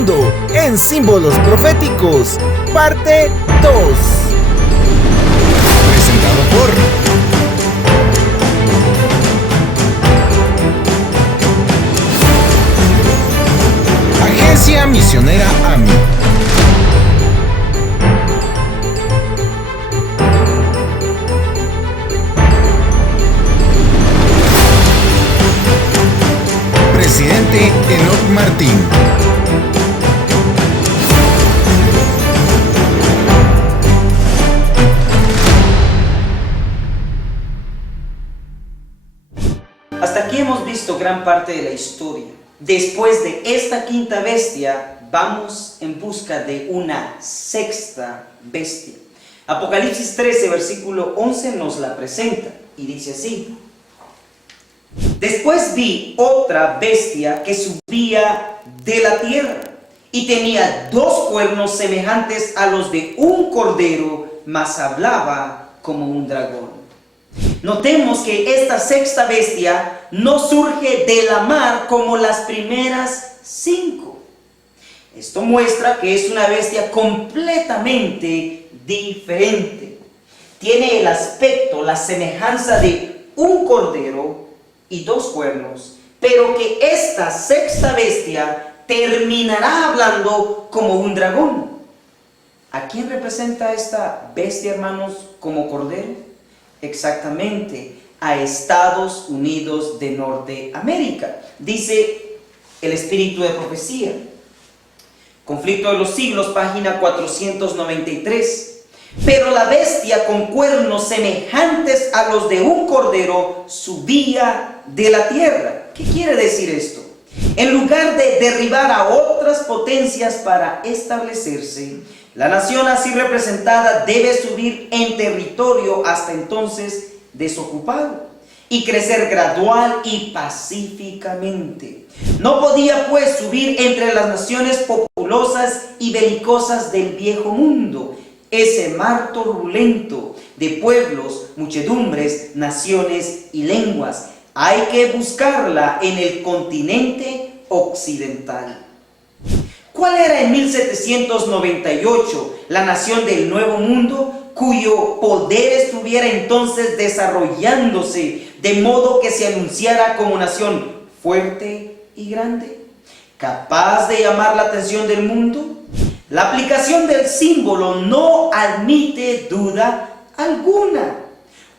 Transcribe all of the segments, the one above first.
mundo en símbolos proféticos, parte 2. Presentado por Agencia Misionera AMI. Presidente Enoch Martín. Hasta aquí hemos visto gran parte de la historia. Después de esta quinta bestia, vamos en busca de una sexta bestia. Apocalipsis 13, versículo 11 nos la presenta y dice así: Después vi otra bestia que subía de la tierra y tenía 2 cuernos semejantes a los de un cordero, mas hablaba como un dragón. Notemos que esta sexta bestia no surge de la mar como las primeras 5. Esto muestra que es una bestia completamente diferente. Tiene el aspecto, la semejanza de un cordero y 2 cuernos, pero que esta sexta bestia terminará hablando como un dragón. ¿A quién representa esta bestia, hermanos, como cordero? Exactamente, a Estados Unidos de Norteamérica. Dice el espíritu de profecía. Conflicto de los siglos, página 493. Pero la bestia con cuernos semejantes a los de un cordero subía de la tierra. ¿Qué quiere decir esto? En lugar de derribar a otras potencias para establecerse, la nación así representada debe subir en territorio hasta entonces desocupado y crecer gradual y pacíficamente. No podía pues subir entre las naciones populosas y belicosas del viejo mundo, ese mar turbulento de pueblos, muchedumbres, naciones y lenguas. Hay que buscarla en el continente occidental. ¿Cuál era en 1798 la nación del Nuevo Mundo cuyo poder estuviera entonces desarrollándose de modo que se anunciara como nación fuerte y grande, capaz de llamar la atención del mundo? La aplicación del símbolo no admite duda alguna.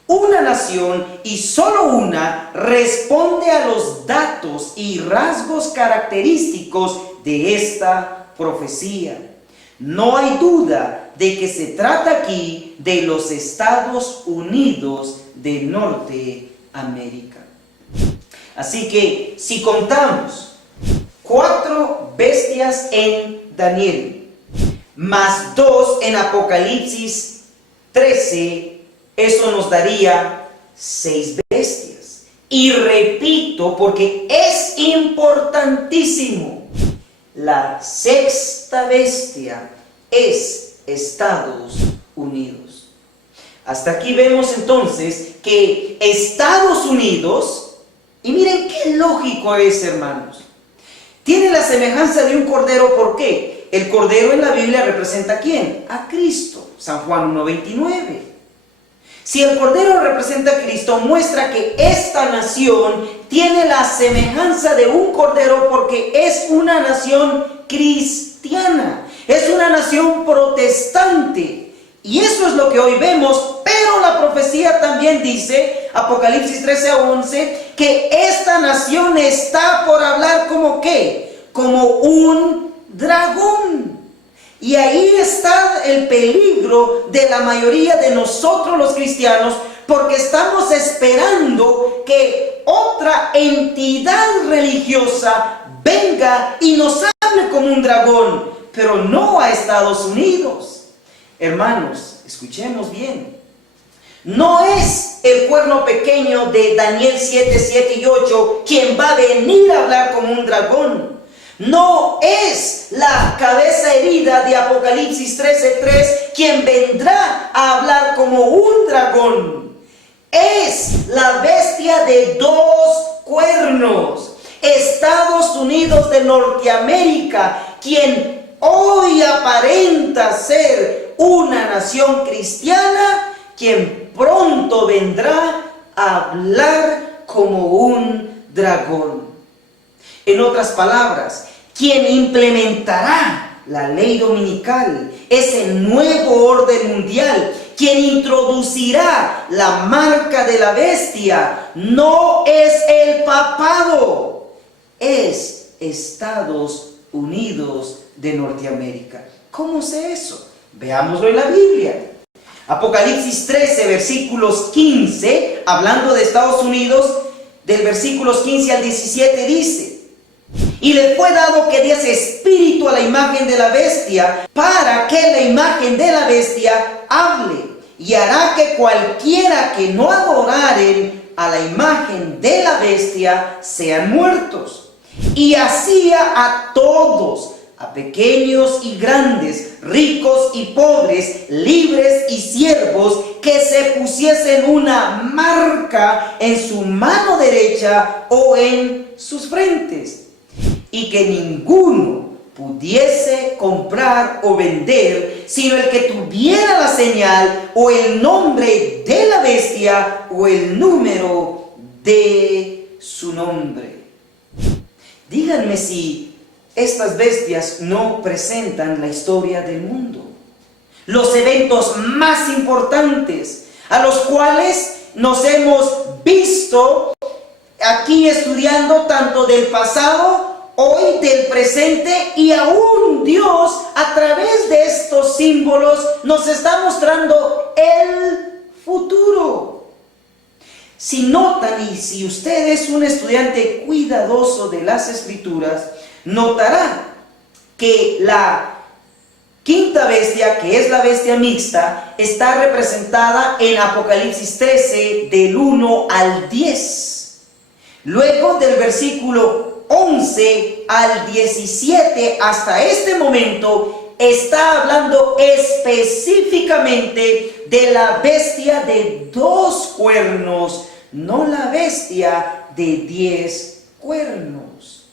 Una nación, y solo una, responde a los datos y rasgos característicos de esta profecía. No hay duda de que se trata aquí de los Estados Unidos de Norteamérica. Así que si contamos 4 bestias en Daniel, más 2 en Apocalipsis 13, eso nos daría 6 bestias. Y repito, porque es importantísimo, la sexta bestia es Estados Unidos. Hasta aquí vemos entonces que Estados Unidos, y miren qué lógico es, hermanos, tiene la semejanza de un cordero. ¿Por qué? El cordero en la Biblia representa ¿a quién? A Cristo. San Juan 1:29. Si el cordero representa a Cristo, muestra que esta nación tiene la semejanza de un cordero porque es una nación cristiana, es una nación protestante. Y eso es lo que hoy vemos, pero la profecía también dice, Apocalipsis 13:11, que esta nación está por hablar como ¿qué? Como un dragón. Y ahí está el peligro de la mayoría de nosotros los cristianos, porque estamos esperando que otra entidad religiosa venga y nos hable como un dragón, pero no a Estados Unidos. Hermanos, escuchemos bien. No es el cuerno pequeño de Daniel 7, 7 y 8 quien va a venir a hablar como un dragón. No es la cabeza herida de Apocalipsis 13:3 quien vendrá a hablar como un dragón. Es la bestia de 2 cuernos, Estados Unidos de Norteamérica, quien hoy aparenta ser una nación cristiana, quien pronto vendrá a hablar como un dragón. En otras palabras, quien implementará la ley dominical, ese nuevo orden mundial, quien introducirá la marca de la bestia, no es el papado, es Estados Unidos de Norteamérica. ¿Cómo sé eso? Veámoslo en la Biblia. Apocalipsis 13, versículos 15, hablando de Estados Unidos, del versículos 15 al 17 dice: y le fue dado que diese espíritu a la imagen de la bestia, para que la imagen de la bestia hable, y hará que cualquiera que no adoraren a la imagen de la bestia sean muertos. Y hacía a todos, a pequeños y grandes, ricos y pobres, libres y siervos, que se pusiesen una marca en su mano derecha o en sus frentes, y que ninguno pudiese comprar o vender, sino el que tuviera la señal o el nombre de la bestia o el número de su nombre. Díganme si estas bestias no presentan la historia del mundo, los eventos más importantes a los cuales nos hemos visto aquí estudiando, tanto del pasado, hoy, del presente, y aún Dios a través de estos símbolos nos está mostrando el futuro. Si notan, y si usted es un estudiante cuidadoso de las Escrituras, notará que la quinta bestia, que es la bestia mixta, está representada en Apocalipsis 13 del 1 al 10. Luego del versículo 11 al 17 hasta este momento está hablando específicamente de la bestia de 2 cuernos, no la bestia de 10 cuernos.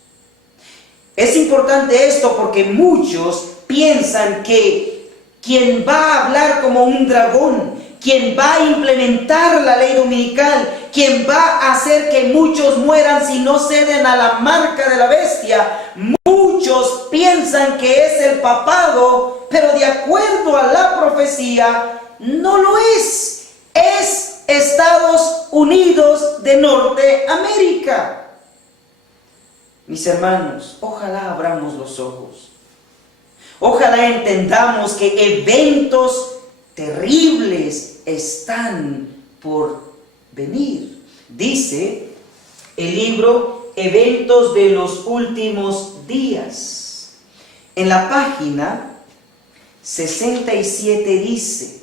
Es importante esto porque muchos piensan que quien va a hablar como un dragón, quien va a implementar la ley dominical, quien va a hacer que muchos mueran si no ceden a la marca de la bestia, muchos piensan que es el papado, pero de acuerdo a la profecía, no lo es. Es Estados Unidos de Norteamérica. Mis hermanos, ojalá abramos los ojos. Ojalá entendamos que eventos terribles están por venir. Dice el libro Eventos de los Últimos Días. En la página 67 dice: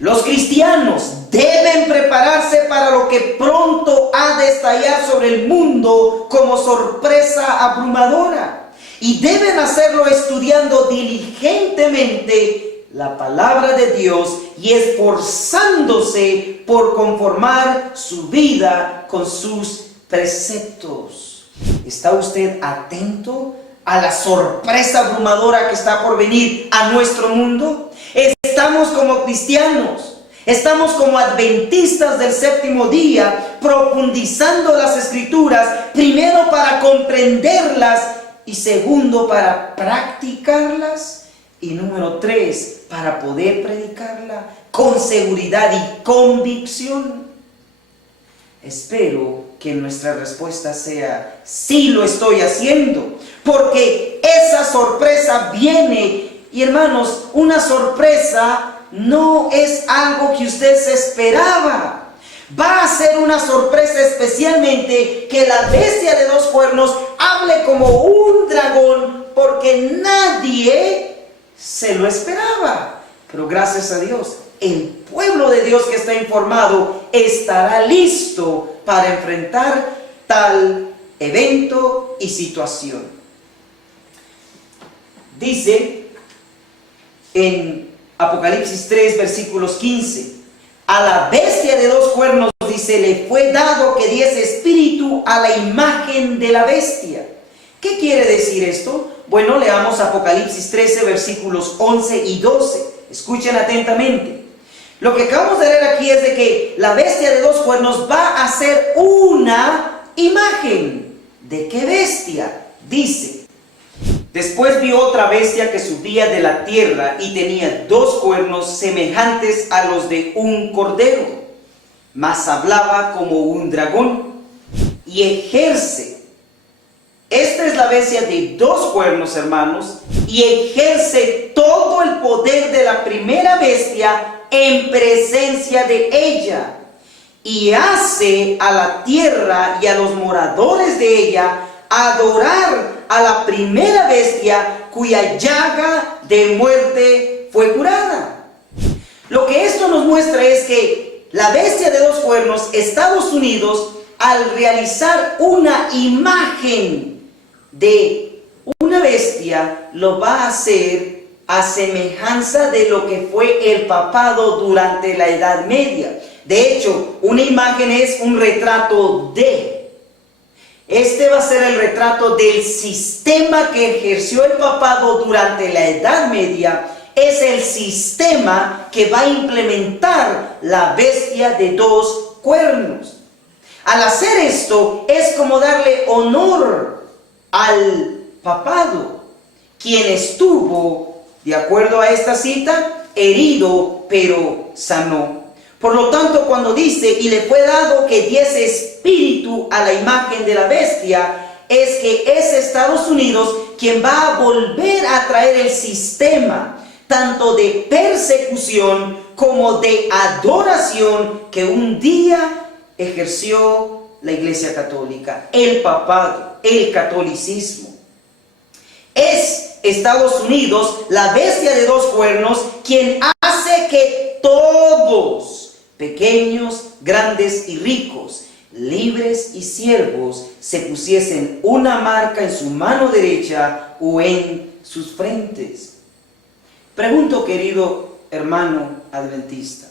los cristianos deben prepararse para lo que pronto ha de estallar sobre el mundo como sorpresa abrumadora, y deben hacerlo estudiando diligentemente la palabra de Dios y esforzándose por conformar su vida con sus preceptos. ¿Está usted atento a la sorpresa abrumadora que está por venir a nuestro mundo? Estamos como cristianos, estamos como adventistas del séptimo día, profundizando las Escrituras, primero para comprenderlas y segundo para practicarlas, y número 3, para poder predicarla con seguridad y convicción. Espero que nuestra respuesta sea: sí lo estoy haciendo, porque esa sorpresa viene. Y hermanos, una sorpresa no es algo que usted se esperaba. Va a ser una sorpresa especialmente que la bestia de 2 cuernos hable como un dragón, porque nadie se lo esperaba. Pero gracias a Dios, el pueblo de Dios que está informado estará listo para enfrentar tal evento y situación. Dice en Apocalipsis 3, versículos 15: a la bestia de 2 cuernos, dice, le fue dado que diese espíritu a la imagen de la bestia. ¿Qué quiere decir esto? Bueno, leamos Apocalipsis 13, versículos 11 y 12. Escuchen atentamente. Lo que acabamos de leer aquí es de que la bestia de 2 cuernos va a ser una imagen. ¿De qué bestia? Dice: después vi otra bestia que subía de la tierra y tenía 2 cuernos semejantes a los de un cordero, mas hablaba como un dragón y ejerce. Esta es la bestia de 2 cuernos, hermanos, y ejerce todo el poder de la primera bestia en presencia de ella, y hace a la tierra y a los moradores de ella adorar a la primera bestia cuya llaga de muerte fue curada. Lo que esto nos muestra es que la bestia de 2 cuernos, Estados Unidos, al realizar una imagen de una bestia, lo va a hacer a semejanza de lo que fue el papado durante la Edad Media. De hecho, una imagen es un retrato de. Este va a ser el retrato del sistema que ejerció el papado durante la Edad Media. Es el sistema que va a implementar la bestia de 2 cuernos. Al hacer esto, es como darle honor al papado, quien estuvo, de acuerdo a esta cita, herido, pero sanó. Por lo tanto, cuando dice, y le fue dado que diese espíritu a la imagen de la bestia, es que es Estados Unidos quien va a volver a traer el sistema, tanto de persecución como de adoración, que un día ejerció la Iglesia Católica, el papado, el catolicismo. Es Estados Unidos, la bestia de 2 cuernos, quien hace que todos, pequeños, grandes y ricos, libres y siervos, se pusiesen una marca en su mano derecha o en sus frentes. Pregunto, querido hermano adventista,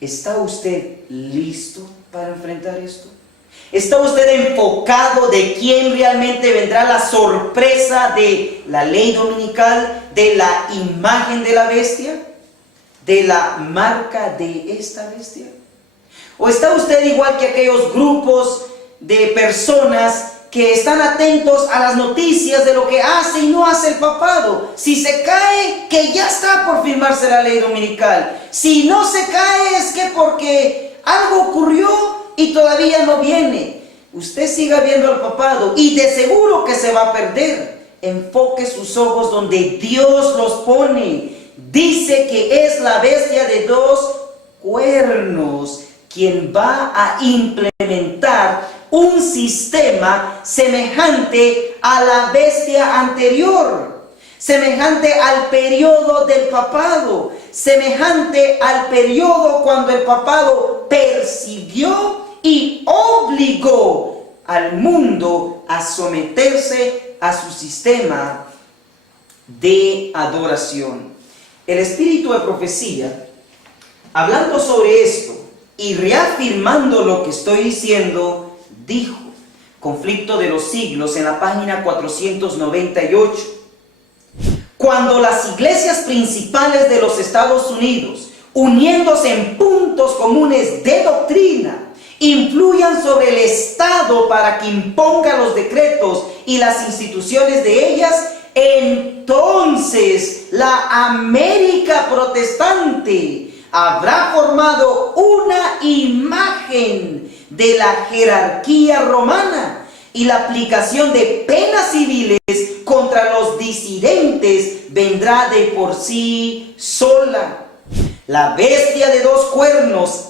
¿está usted listo para enfrentar esto? ¿Está usted enfocado de quién realmente vendrá la sorpresa de la ley dominical, de la imagen de la bestia, de la marca de esta bestia? ¿O está usted igual que aquellos grupos de personas que están atentos a las noticias de lo que hace y no hace el papado? Si se cae, que ya está por firmarse la ley dominical. Si no se cae, es que porque algo ocurrió y todavía no viene. Usted siga viendo al papado y de seguro que se va a perder. Enfoque sus ojos donde Dios los pone. Dice que es la bestia de 2 cuernos quien va a implementar un sistema semejante a la bestia anterior, semejante al periodo del papado, semejante al periodo cuando el papado persiguió y obligó al mundo a someterse a su sistema de adoración. El espíritu de profecía, hablando sobre esto y reafirmando lo que estoy diciendo, dijo, Conflicto de los Siglos, en la página 498, cuando las iglesias principales de los Estados Unidos, uniéndose en puntos comunes de doctrina, influyan sobre el Estado para que imponga los decretos y las instituciones de ellas, entonces la América protestante habrá formado una imagen de la jerarquía romana y la aplicación de penas civiles contra los disidentes vendrá de por sí sola. La bestia de 2 cuernos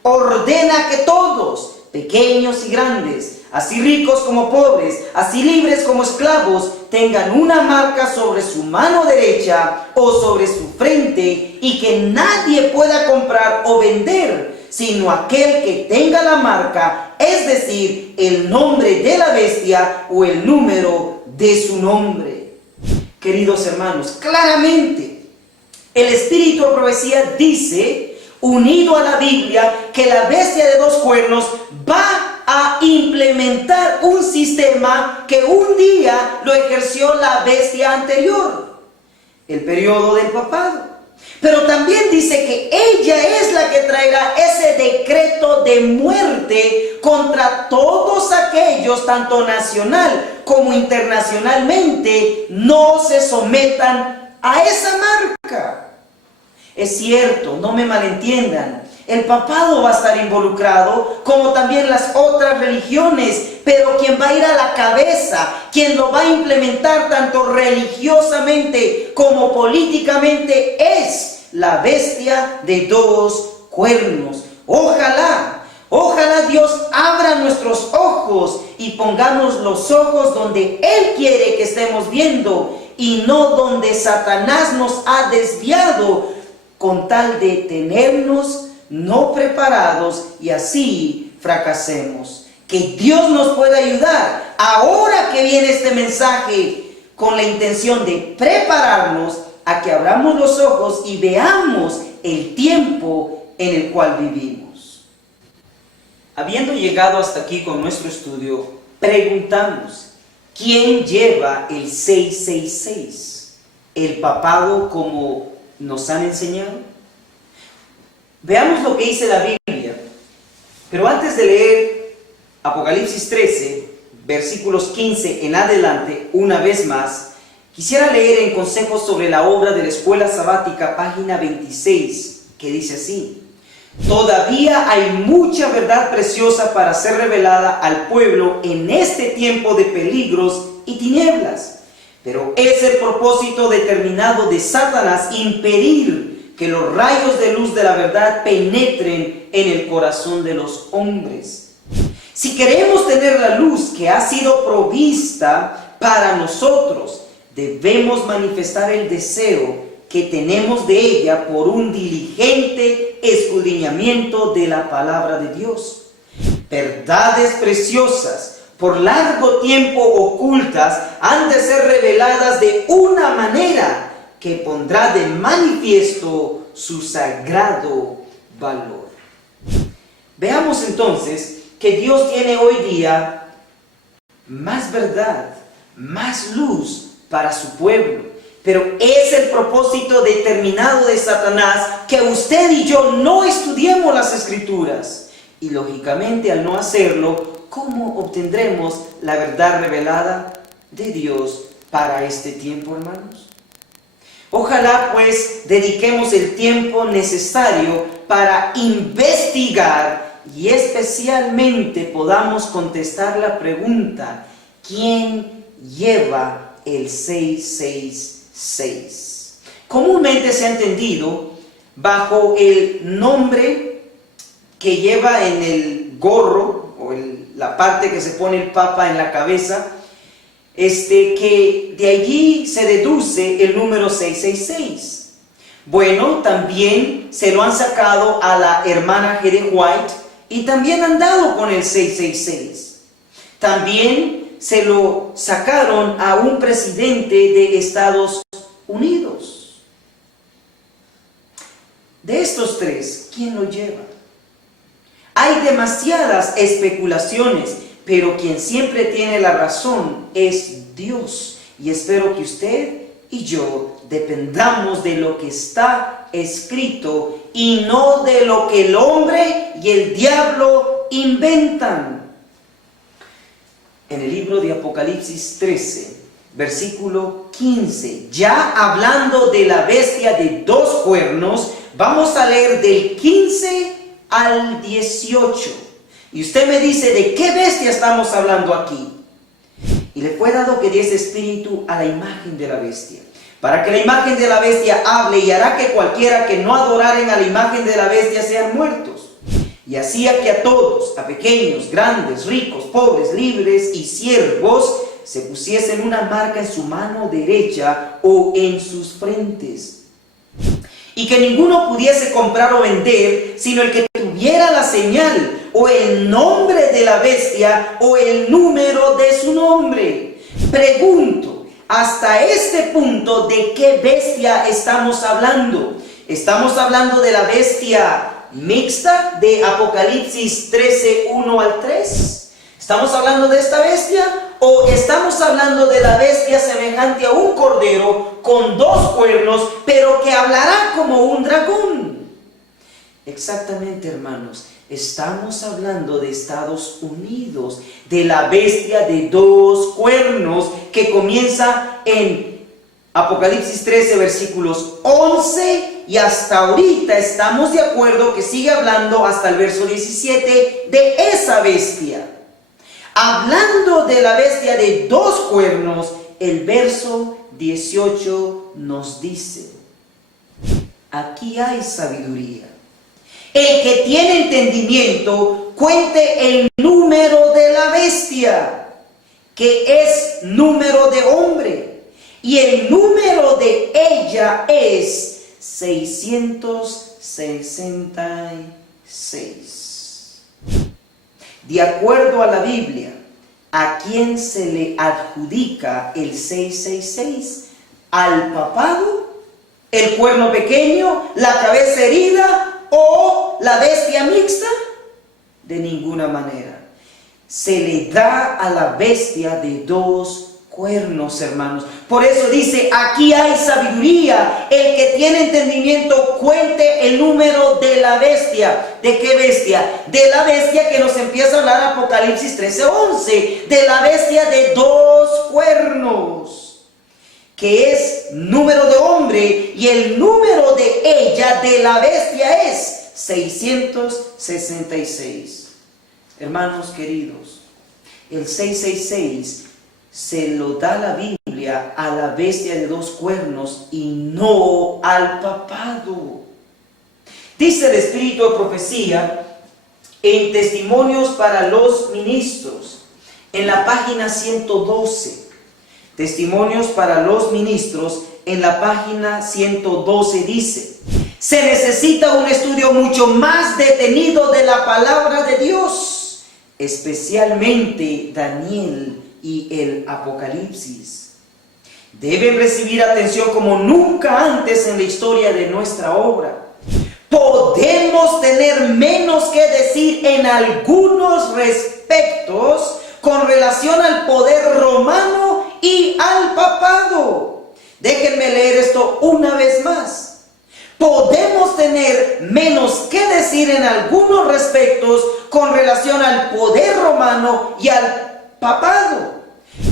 ordena que todos, pequeños y grandes, así ricos como pobres, así libres como esclavos, tengan una marca sobre su mano derecha o sobre su frente, y que nadie pueda comprar o vender, sino aquel que tenga la marca, es decir, el nombre de la bestia o el número de su nombre. Queridos hermanos, claramente el espíritu de profecía dice, unido a la Biblia, que la bestia de 2 cuernos va a a implementar un sistema que un día lo ejerció la bestia anterior, el periodo del papado. Pero también dice que ella es la que traerá ese decreto de muerte contra todos aquellos, tanto nacional como internacionalmente, no se sometan a esa marca. Es cierto, no me malentiendan, el papado va a estar involucrado, como también las otras religiones, pero quien va a ir a la cabeza, quien lo va a implementar tanto religiosamente como políticamente, es la bestia de dos cuernos. Ojalá Dios abra nuestros ojos y pongamos los ojos donde Él quiere que estemos viendo y no donde Satanás nos ha desviado, con tal de tenernos no preparados y así fracasemos. Que Dios nos pueda ayudar ahora que viene este mensaje, con la intención de prepararnos a que abramos los ojos y veamos el tiempo en el cual vivimos. Habiendo llegado hasta aquí con nuestro estudio, preguntamos: ¿quién lleva el 666? ¿El papado como nos han enseñado? Veamos lo que dice la Biblia. Pero antes de leer Apocalipsis 13, versículos 15 en adelante, una vez más, quisiera leer en Consejos sobre la obra de la Escuela Sabática, página 26, que dice así: todavía hay mucha verdad preciosa para ser revelada al pueblo en este tiempo de peligros y tinieblas, pero es el propósito determinado de Satanás impedir que los rayos de luz de la verdad penetren en el corazón de los hombres. Si queremos tener la luz que ha sido provista para nosotros, debemos manifestar el deseo que tenemos de ella por un diligente escudriñamiento de la palabra de Dios. Verdades preciosas, por largo tiempo ocultas, han de ser reveladas de una manera que pondrá de manifiesto su sagrado valor. Veamos entonces que Dios tiene hoy día más verdad, más luz para su pueblo. Pero es el propósito determinado de Satanás que usted y yo no estudiemos las Escrituras. Y lógicamente, al no hacerlo, ¿cómo obtendremos la verdad revelada de Dios para este tiempo, hermanos? Ojalá pues dediquemos el tiempo necesario para investigar y especialmente podamos contestar la pregunta: ¿quién lleva el 666? Comúnmente se ha entendido bajo el nombre que lleva en el gorro o en la parte que se pone el papa en la cabeza, que de allí se deduce el número 666. Bueno, también se lo han sacado a la hermana G. de White y también han dado con el 666. También se lo sacaron a un presidente de Estados Unidos. De estos tres, ¿quién lo lleva? Hay demasiadas especulaciones, pero quien siempre tiene la razón es Dios. Y espero que usted y yo dependamos de lo que está escrito y no de lo que el hombre y el diablo inventan. En el libro de Apocalipsis 13, versículo 15, ya hablando de la bestia de dos cuernos, vamos a leer del 15 al 18. Y usted me dice, ¿de qué bestia estamos hablando aquí? Y le fue dado que diese espíritu a la imagen de la bestia, para que la imagen de la bestia hable, y hará que cualquiera que no adoraren a la imagen de la bestia sean muertos. Y hacía que a todos, a pequeños, grandes, ricos, pobres, libres y siervos, se pusiesen una marca en su mano derecha o en sus frentes. Y que ninguno pudiese comprar o vender, sino el que tuviera la señal o el nombre de la bestia o el número de su nombre. Pregunto, hasta este punto, ¿de qué bestia estamos hablando? ¿Estamos hablando de la bestia mixta de Apocalipsis 13, 1 al 3? ¿Estamos hablando de esta bestia o estamos hablando de la bestia semejante a un cordero con dos cuernos, pero que hablará como un dragón? Exactamente, hermanos, estamos hablando de Estados Unidos, de la bestia de dos cuernos que comienza en Apocalipsis 13, versículos 11, y hasta ahorita estamos de acuerdo que sigue hablando hasta el verso 17 de esa bestia. Hablando de la bestia de dos cuernos, el verso 18 nos dice: aquí hay sabiduría. El que tiene entendimiento, cuente el número de la bestia, que es número de hombre, y el número de ella es 666. De acuerdo a la Biblia, ¿a quién se le adjudica el 666? ¿Al papado? ¿El cuerno pequeño? ¿La cabeza herida? ¿O la bestia mixta? De ninguna manera. Se le da a la bestia de dos cuernos, hermanos. Por eso dice, aquí hay sabiduría. El que tiene entendimiento, cuente el número de la bestia. ¿De qué bestia? De la bestia que nos empieza a hablar Apocalipsis 13:11. De la bestia de dos cuernos, que es número de hombre, y el número de ella, de la bestia, es 666. Hermanos queridos, el 666 se lo da la Biblia a la bestia de dos cuernos y no al papado. Dice el Espíritu de Profecía en Testimonios para los Ministros, en la página 112. Testimonios para los Ministros, en la página 112 dice: se necesita un estudio mucho más detenido de la palabra de Dios, especialmente Daniel y el Apocalipsis. Deben recibir atención como nunca antes en la historia de nuestra obra. Podemos tener menos que decir en algunos respectos con relación al poder romano y al papado. Déjenme leer esto una vez más. Podemos tener menos que decir en algunos respectos con relación al poder romano y al papado,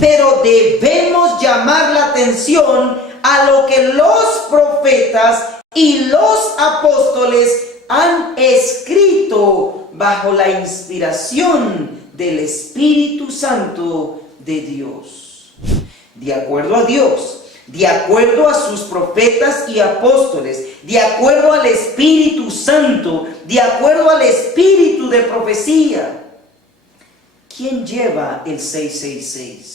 pero debemos llamar la atención a lo que los profetas y los apóstoles han escrito bajo la inspiración del Espíritu Santo de Dios. De acuerdo a Dios, de acuerdo a sus profetas y apóstoles, de acuerdo al Espíritu Santo, de acuerdo al espíritu de profecía, ¿quién lleva el 666?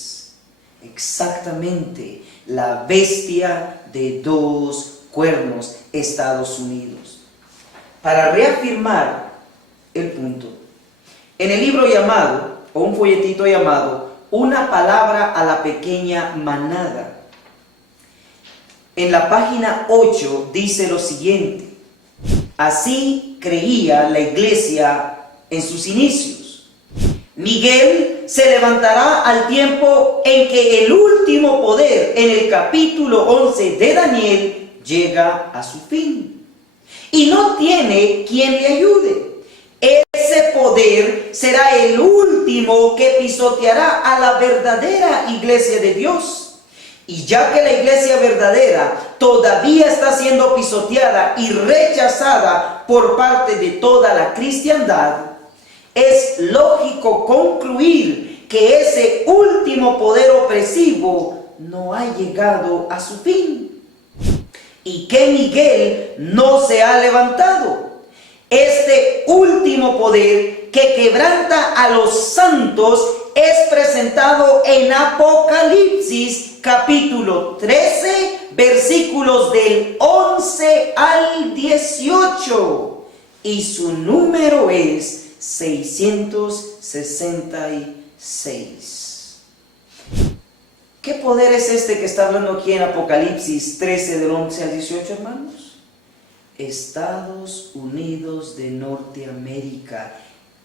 Exactamente, la bestia de dos cuernos, Estados Unidos. Para reafirmar el punto, en el libro llamado, o un folletito llamado, Una palabra a la pequeña manada, en la página 8 dice lo siguiente: así creía la iglesia en sus inicios. Miguel se levantará al tiempo en que el último poder, en el capítulo 11 de Daniel, llega a su fin. Y no tiene quien le ayude. Ese poder será el último que pisoteará a la verdadera iglesia de Dios. Y ya que la iglesia verdadera todavía está siendo pisoteada y rechazada por parte de toda la cristiandad, es lógico concluir que ese último poder opresivo no ha llegado a su fin y que Miguel no se ha levantado. Este último poder que quebranta a los santos es presentado en Apocalipsis capítulo 13, versículos del 11 al 18, y su número es 666. ¿Qué poder es este que está hablando aquí en Apocalipsis 13 del 11 al 18, hermanos? Estados Unidos de Norteamérica,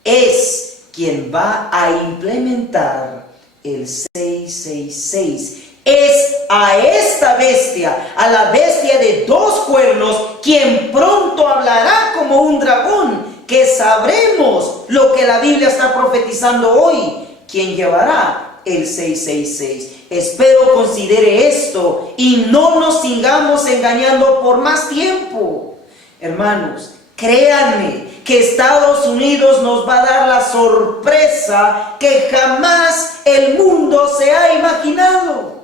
es quien va a implementar el 666. Es a esta bestia, a la bestia de dos cuernos, quien pronto hablará como un dragón, que sabremos lo que la Biblia está profetizando hoy, quien llevará el 666. Espero considere esto y no nos sigamos engañando por más tiempo. Hermanos, créanme que Estados Unidos nos va a dar la sorpresa que jamás el mundo se ha imaginado.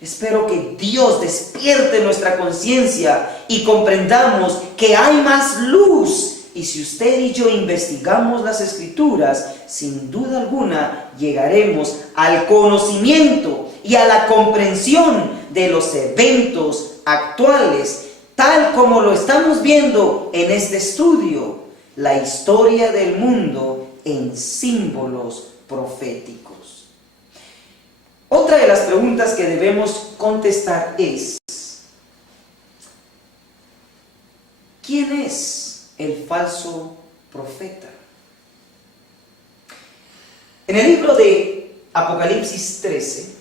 Espero que Dios despierte nuestra conciencia y comprendamos que hay más luz. Y si usted y yo investigamos las Escrituras, sin duda alguna llegaremos al conocimiento y a la comprensión de los eventos actuales, tal como lo estamos viendo en este estudio, la historia del mundo en símbolos proféticos. Otra de las preguntas que debemos contestar es: ¿quién es el falso profeta? En el libro de Apocalipsis 13,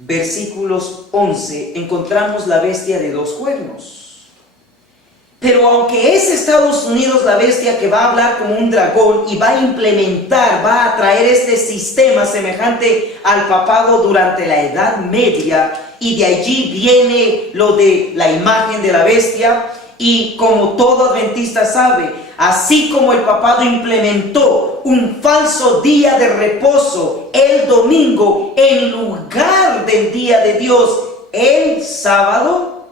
versículos 11, encontramos la bestia de dos cuernos. Pero aunque es Estados Unidos la bestia que va a hablar como un dragón y va a implementar, va a traer este sistema semejante al papado durante la Edad Media, y de allí viene lo de la imagen de la bestia, y como todo adventista sabe, así como el papado implementó un falso día de reposo, el domingo, en lugar del día de Dios, el sábado,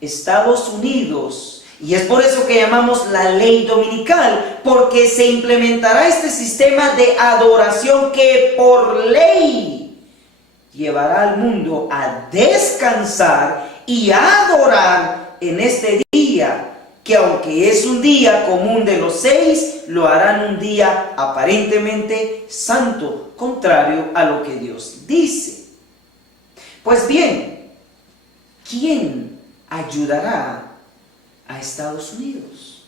Estados Unidos, y es por eso que llamamos la ley dominical, porque se implementará este sistema de adoración que por ley llevará al mundo a descansar y a adorar en este día, que aunque es un día común de los 6, lo harán un día aparentemente santo, contrario a lo que Dios dice. Pues bien, ¿quién ayudará a Estados Unidos?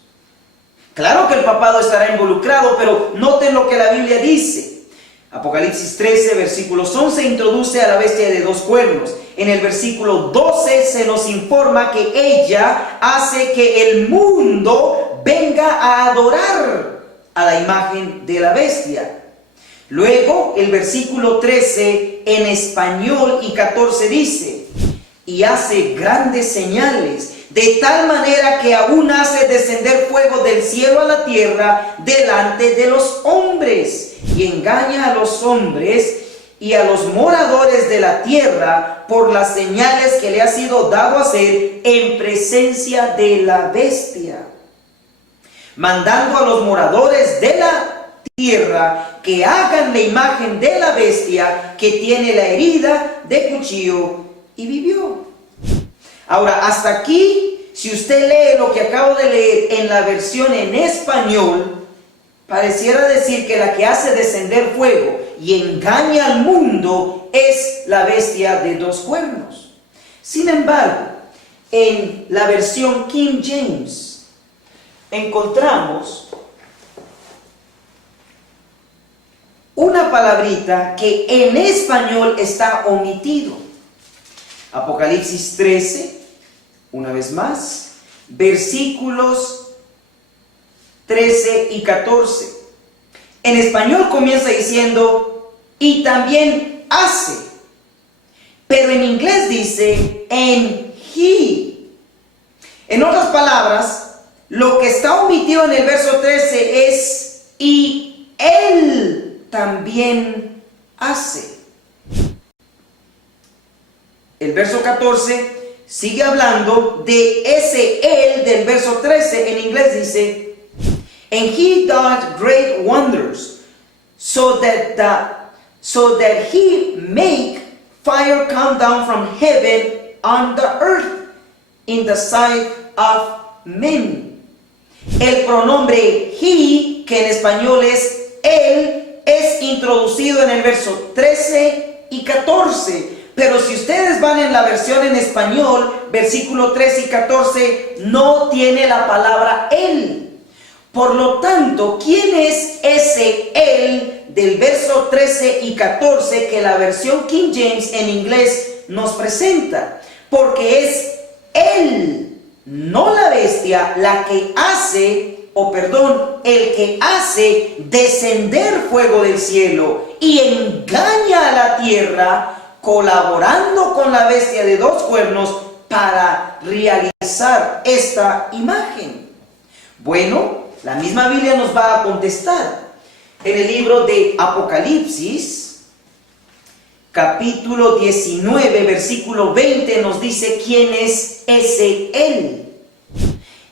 Claro que el papado estará involucrado, pero noten lo que la Biblia dice. Apocalipsis 13, versículos 11, introduce a la bestia de dos cuernos. En el versículo 12 se nos informa que ella hace que el mundo venga a adorar a la imagen de la bestia. Luego, el versículo 13 en español y 14 dice: y hace grandes señales, de tal manera que aún hace descender fuego del cielo a la tierra delante de los hombres, y engaña a los hombres y a los moradores de la tierra por las señales que le ha sido dado hacer en presencia de la bestia, mandando a los moradores de la tierra que hagan la imagen de la bestia que tiene la herida de cuchillo y vivió. Ahora, hasta aquí, si usted lee lo que acabo de leer en la versión en español, pareciera decir que la que hace descender fuego y engaña al mundo es la bestia de dos cuernos. Sin embargo, en la versión King James encontramos una palabrita que en español está omitido. Apocalipsis 13, una vez más, versículos 13 y 14. En español comienza diciendo: y también hace. Pero en inglés dice: and he. En otras palabras, lo que está omitido en el verso 13 es: y él también hace. El verso 14 sigue hablando de ese él del verso 13. En inglés dice: and he doth great wonders, so that he make fire come down from heaven on the earth in the sight of men. El pronombre he, que en español es él, es introducido en el verso 13 y 14. Pero si ustedes van en la versión en español, versículo 13 y 14, no tiene la palabra él. Por lo tanto, ¿quién es ese él del verso 13 y 14 que la versión King James en inglés nos presenta? Porque es él, no la bestia, la que hace, el que hace descender fuego del cielo y engaña a la tierra, colaborando con la bestia de dos cuernos para realizar esta imagen. Bueno, la misma Biblia nos va a contestar. En el libro de Apocalipsis, capítulo 19, versículo 20, nos dice quién es ese él.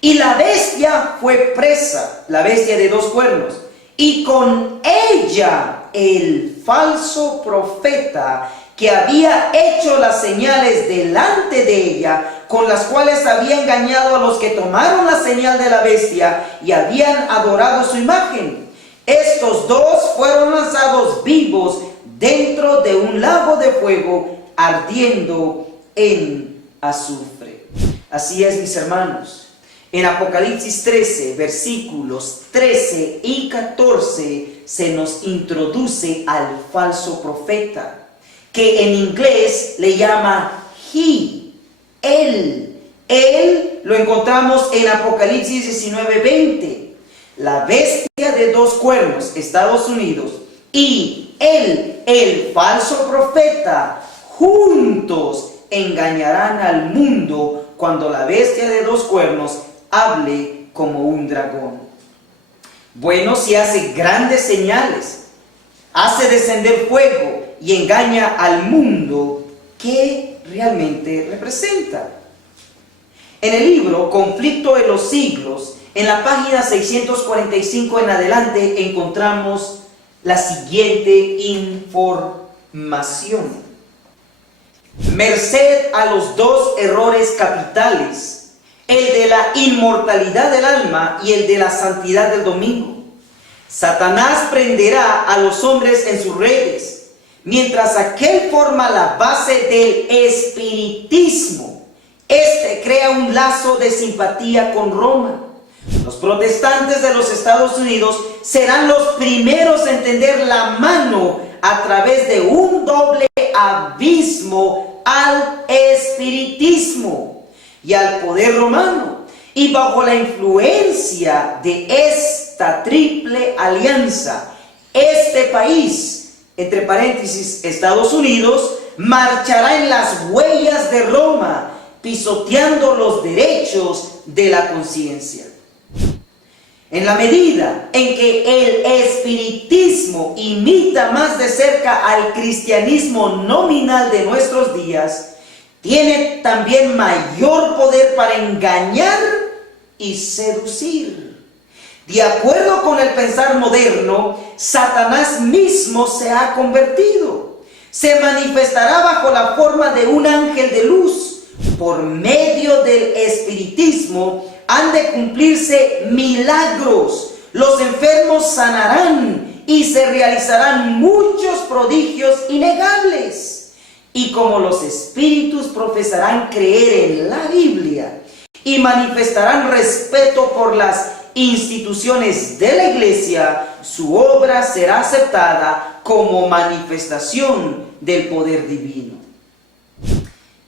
Y la bestia fue presa, la bestia de dos cuernos, y con ella el falso profeta que había hecho las señales delante de ella, con las cuales había engañado a los que tomaron la señal de la bestia y habían adorado su imagen. Estos dos fueron lanzados vivos dentro de un lago de fuego ardiendo en azufre. Así es, mis hermanos. En Apocalipsis 13, versículos 13 y 14, se nos introduce al falso profeta, que en inglés le llama he, él. Él lo encontramos en Apocalipsis 19, 20. La bestia de dos cuernos, Estados Unidos, y él, el falso profeta, juntos engañarán al mundo cuando la bestia de dos cuernos hable como un dragón. Bueno, si hace grandes señales, hace descender fuego y engaña al mundo, ¿qué realmente representa? En el libro Conflicto de los Siglos, en la página 645 en adelante, encontramos la siguiente información. Merced a los dos errores capitales, el de la inmortalidad del alma y el de la santidad del domingo, Satanás prenderá a los hombres en sus redes, mientras aquel forma la base del espiritismo. Este crea un lazo de simpatía con Roma. Los protestantes de los Estados Unidos serán los primeros a entender la mano a través de un doble abismo al espiritismo y al poder romano, y bajo la influencia de esta triple alianza, este país, entre paréntesis Estados Unidos, marchará en las huellas de Roma, pisoteando los derechos de la conciencia. En la medida en que el espiritismo imita más de cerca al cristianismo nominal de nuestros días, tiene también mayor poder para engañar y seducir. De acuerdo con el pensar moderno, Satanás mismo se ha convertido. Se manifestará bajo la forma de un ángel de luz. Por medio del espiritismo han de cumplirse milagros. Los enfermos sanarán y se realizarán muchos prodigios innegables. Y como los espíritus profesarán creer en la Biblia y manifestarán respeto por las instituciones de la iglesia, su obra será aceptada como manifestación del poder divino.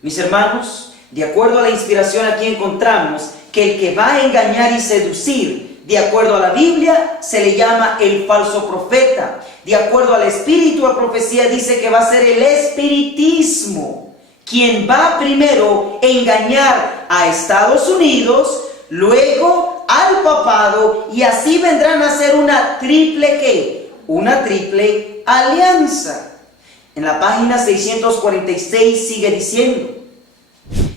Mis hermanos, de acuerdo a la inspiración aquí encontramos que el que va a engañar y seducir, de acuerdo a la Biblia, se le llama el falso profeta. De acuerdo al espíritu de profecía, dice que va a ser el espiritismo quien va primero a engañar a Estados Unidos, luego al papado, y así vendrán a ser una triple ¿qué? Una triple alianza. En la página 646 sigue diciendo: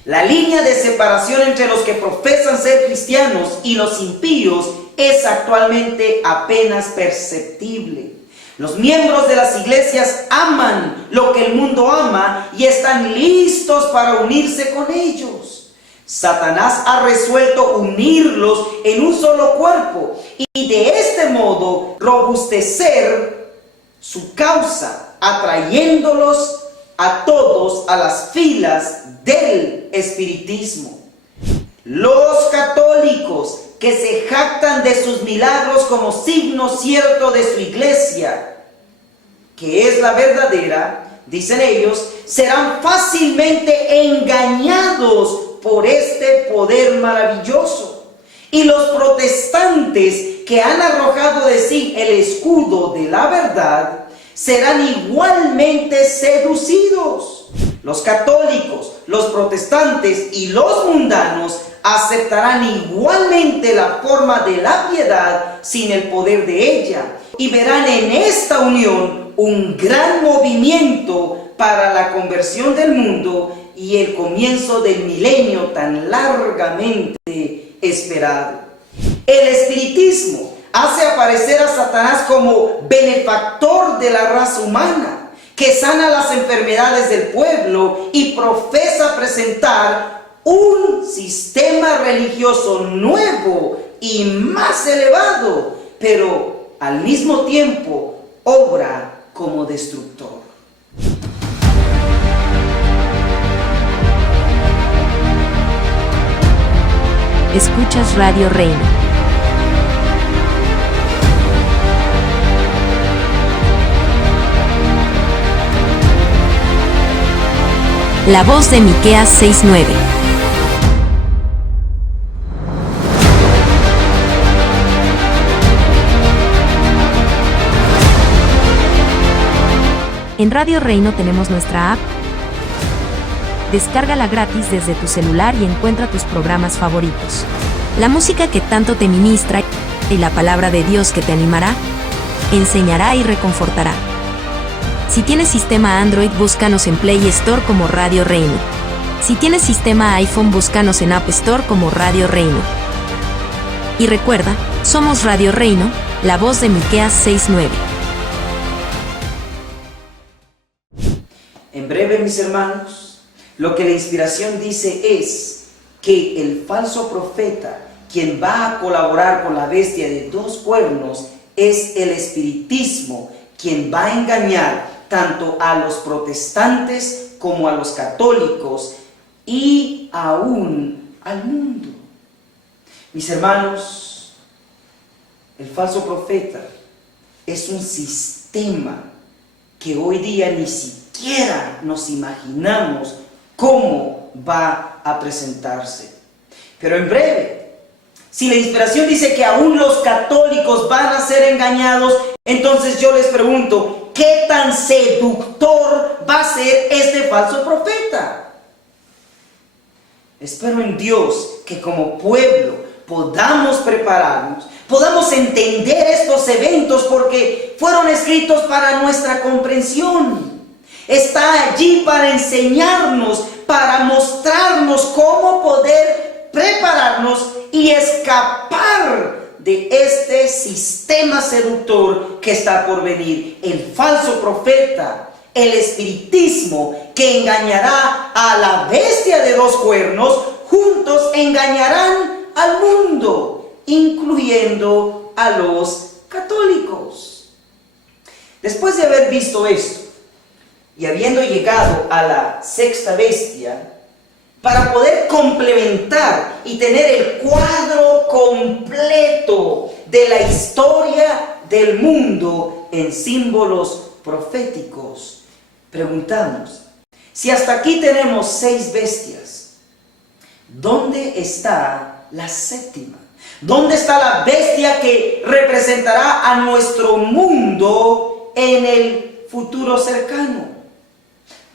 la línea de separación entre los que profesan ser cristianos y los impíos es actualmente apenas perceptible. Los miembros de las iglesias aman lo que el mundo ama y están listos para unirse con ellos. Satanás ha resuelto unirlos en un solo cuerpo y de este modo robustecer su causa, atrayéndolos a todos a las filas del espiritismo. Los católicos que se jactan de sus milagros como signo cierto de su iglesia, que es la verdadera, dicen ellos, serán fácilmente engañados por este poder maravilloso. Y los protestantes que han arrojado de sí el escudo de la verdad serán igualmente seducidos. Los católicos, los protestantes y los mundanos aceptarán igualmente la forma de la piedad sin el poder de ella, y verán en esta unión un gran movimiento para la conversión del mundo y el comienzo del milenio tan largamente esperado. El espiritismo hace aparecer a Satanás como benefactor de la raza humana, que sana las enfermedades del pueblo y profesa presentar un sistema religioso nuevo y más elevado, pero al mismo tiempo obra como destructor. Escuchas Radio Reino. La voz de Miqueas 6:9. En Radio Reino tenemos nuestra app. Descárgala gratis desde tu celular y encuentra tus programas favoritos. La música que tanto te ministra y la palabra de Dios que te animará, enseñará y reconfortará. Si tienes sistema Android, búscanos en Play Store como Radio Reino. Si tienes sistema iPhone, búscanos en App Store como Radio Reino. Y recuerda, somos Radio Reino, la voz de Miqueas 6:9. En breve, mis hermanos, lo que la inspiración dice es que el falso profeta, quien va a colaborar con la bestia de dos cuernos, es el espiritismo, quien va a engañar tanto a los protestantes como a los católicos y aún al mundo. Mis hermanos, el falso profeta es un sistema que hoy día ni siquiera nos imaginamos cómo va a presentarse. Pero en breve, si la inspiración dice que aún los católicos van a ser engañados, entonces yo les pregunto, ¿qué tan seductor va a ser este falso profeta? Espero en Dios que como pueblo podamos prepararnos, podamos entender estos eventos porque fueron escritos para nuestra comprensión. Está allí para enseñarnos, para mostrarnos cómo poder prepararnos y escapar de este sistema seductor que está por venir, el falso profeta, el espiritismo que engañará a la bestia de dos cuernos. Juntos engañarán al mundo, incluyendo a los católicos. Después de haber visto esto y habiendo llegado a la sexta bestia, para poder complementar y tener el cuadro completo de la historia del mundo en símbolos proféticos, preguntamos, si hasta aquí tenemos 6 bestias, ¿dónde está la séptima? ¿Dónde está la bestia que representará a nuestro mundo en el futuro cercano?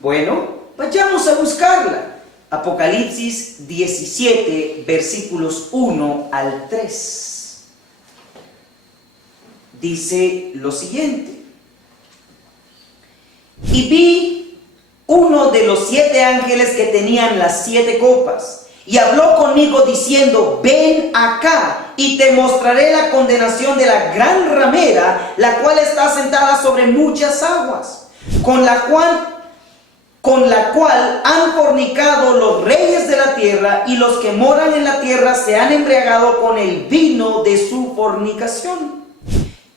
Bueno, vayamos a buscarla. Apocalipsis 17, versículos 1 al 3. Dice lo siguiente: y vi uno de los 7 ángeles que tenían las 7 copas, y habló conmigo diciendo: ven acá, y te mostraré la condenación de la gran ramera, la cual está sentada sobre muchas aguas, con la cual han fornicado los reyes de la tierra, y los que moran en la tierra se han embriagado con el vino de su fornicación.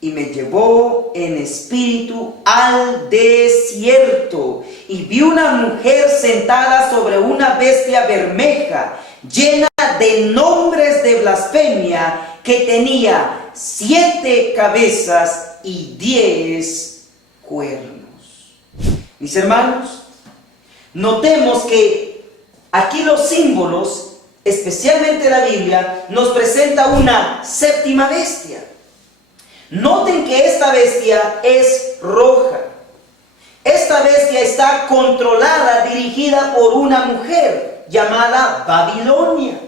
Y me llevó en espíritu al desierto, y vi una mujer sentada sobre una bestia bermeja, llena de nombres de blasfemia, que tenía 7 cabezas y 10 cuernos. Mis hermanos, notemos que aquí los símbolos, especialmente la Biblia, nos presenta una 7ª bestia. Noten que esta bestia es roja. Esta bestia está controlada, dirigida por una mujer llamada Babilonia.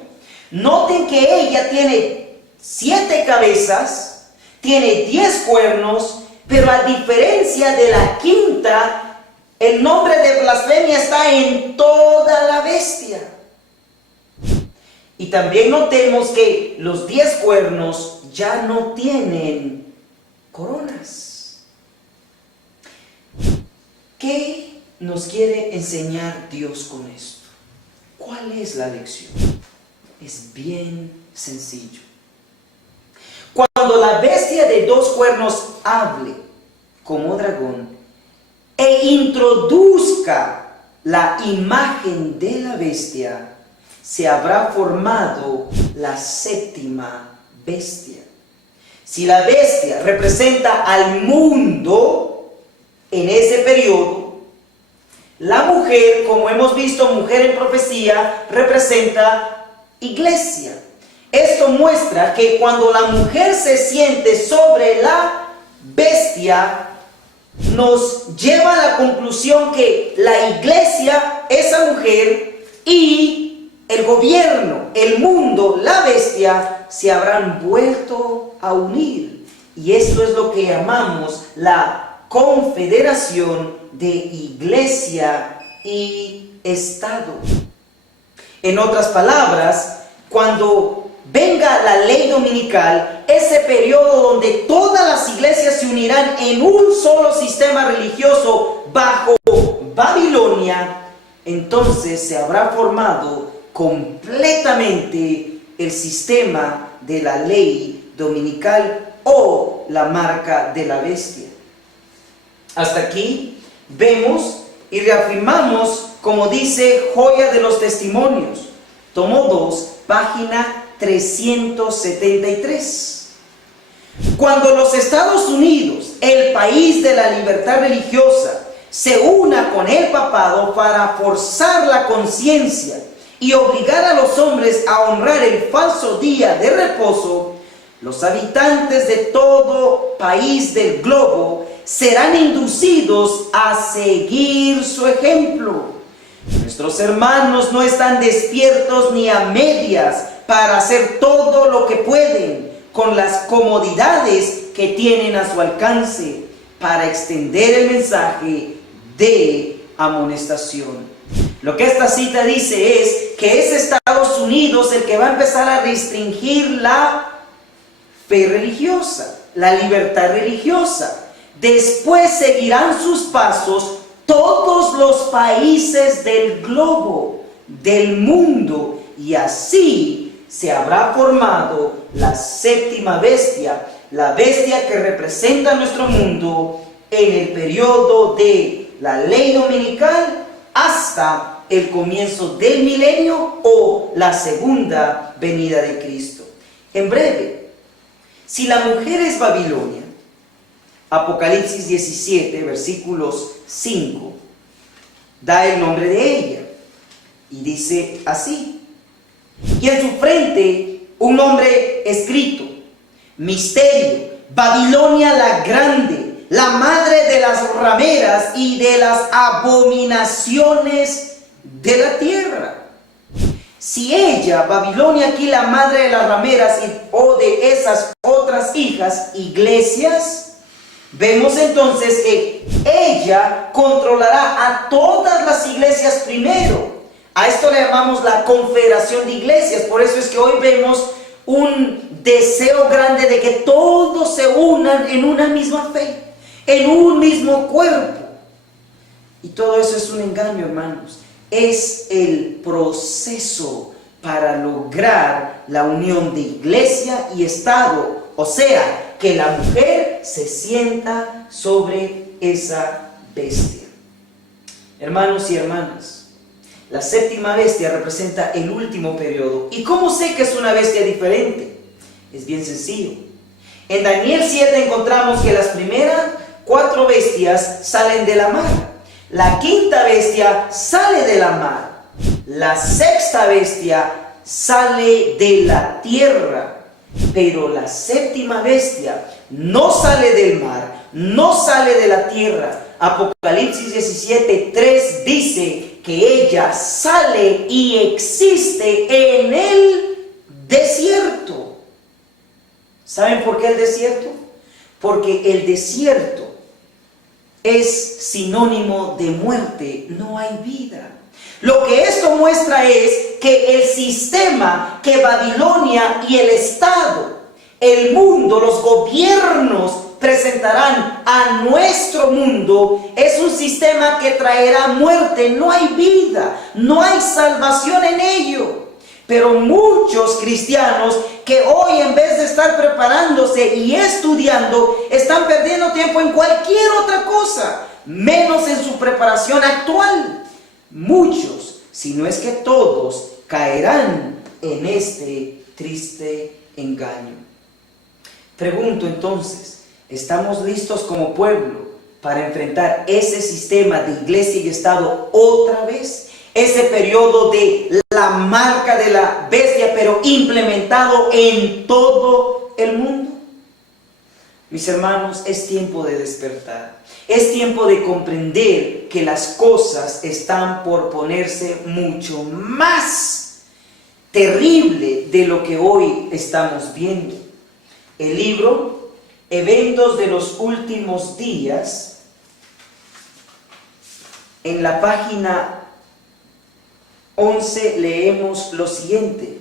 Noten que ella tiene 7 cabezas, tiene 10 cuernos, pero a diferencia de la 5ª, el nombre de blasfemia está en toda la bestia. Y también notemos que los 10 cuernos ya no tienen coronas. ¿Qué nos quiere enseñar Dios con esto? ¿Cuál es la lección? Es bien sencillo. Cuando la bestia de 2 cuernos hable como dragón e introduzca la imagen de la bestia, se habrá formado la 7ª bestia. Si la bestia representa al mundo en ese periodo, la mujer, como hemos visto, mujer en profecía, representa iglesia. Esto muestra que cuando la mujer se siente sobre la bestia, nos lleva a la conclusión que la iglesia, esa mujer, y el gobierno, el mundo, la bestia, se habrán vuelto a unir. Y esto es lo que llamamos la confederación de iglesia y Estado. En otras palabras, cuando venga la ley dominical, ese periodo donde todas las iglesias se unirán en un solo sistema religioso bajo Babilonia, entonces se habrá formado completamente el sistema de la ley dominical o la marca de la bestia. Hasta aquí vemos y reafirmamos, como dice Joya de los Testimonios, tomo 2, página 373. Cuando los Estados Unidos, el país de la libertad religiosa, se una con el papado para forzar la conciencia y obligar a los hombres a honrar el falso día de reposo, los habitantes de todo país del globo serán inducidos a seguir su ejemplo. Nuestros hermanos no están despiertos ni a medias para hacer todo lo que pueden con las comodidades que tienen a su alcance para extender el mensaje de amonestación. Lo que esta cita dice es que es Estados Unidos el que va a empezar a restringir la fe religiosa, la libertad religiosa. Después seguirán sus pasos todos los países del globo, del mundo, y así se habrá formado la 7ª bestia, la bestia que representa nuestro mundo en el periodo de la ley dominical hasta el comienzo del milenio o la segunda venida de Cristo. En breve, si la mujer es Babilonia, Apocalipsis 17, versículos 5, da el nombre de ella y dice así: y en su frente un nombre escrito: Misterio, Babilonia la grande, la madre de las rameras y de las abominaciones de la tierra. Si ella, Babilonia, aquí la madre de las rameras o de esas otras hijas, iglesias, vemos entonces que ella controlará a todas las iglesias primero. A esto le llamamos la confederación de iglesias. Por eso es que hoy vemos un deseo grande de que todos se unan en una misma fe, en un mismo cuerpo. Y todo eso es un engaño, hermanos. Es el proceso para lograr la unión de iglesia y Estado. O sea, que la mujer se sienta sobre esa bestia. Hermanos y hermanas, La séptima bestia representa el último periodo. ¿Y cómo sé que es una bestia diferente? Es bien sencillo. En Daniel 7 encontramos que las primeras 4 bestias salen de la mar. La quinta bestia sale de la mar. La sexta bestia sale de la tierra. Pero la séptima bestia no sale del mar, no sale de la tierra. Apocalipsis 17:3 dice que ella sale y existe en el desierto. ¿Saben por qué el desierto? Porque el desierto es sinónimo de muerte, no hay vida. Lo que esto muestra es que el sistema que Babilonia y el Estado, el mundo, los gobiernos presentarán a nuestro mundo es un sistema que traerá muerte, no hay vida, no hay salvación en ello. Pero muchos cristianos que hoy en vez de estar preparándose y estudiando, están perdiendo tiempo en cualquier otra cosa, menos en su preparación actual. Muchos, si no es que todos, caerán en este triste engaño. Pregunto entonces, ¿estamos listos como pueblo para enfrentar ese sistema de iglesia y Estado otra vez? Ese periodo de la marca de la bestia, pero implementado en todo el mundo. Mis hermanos, es tiempo de despertar. Es tiempo de comprender que las cosas están por ponerse mucho más terrible de lo que hoy estamos viendo. El libro Eventos de los Últimos Días, en la página 11 leemos lo siguiente.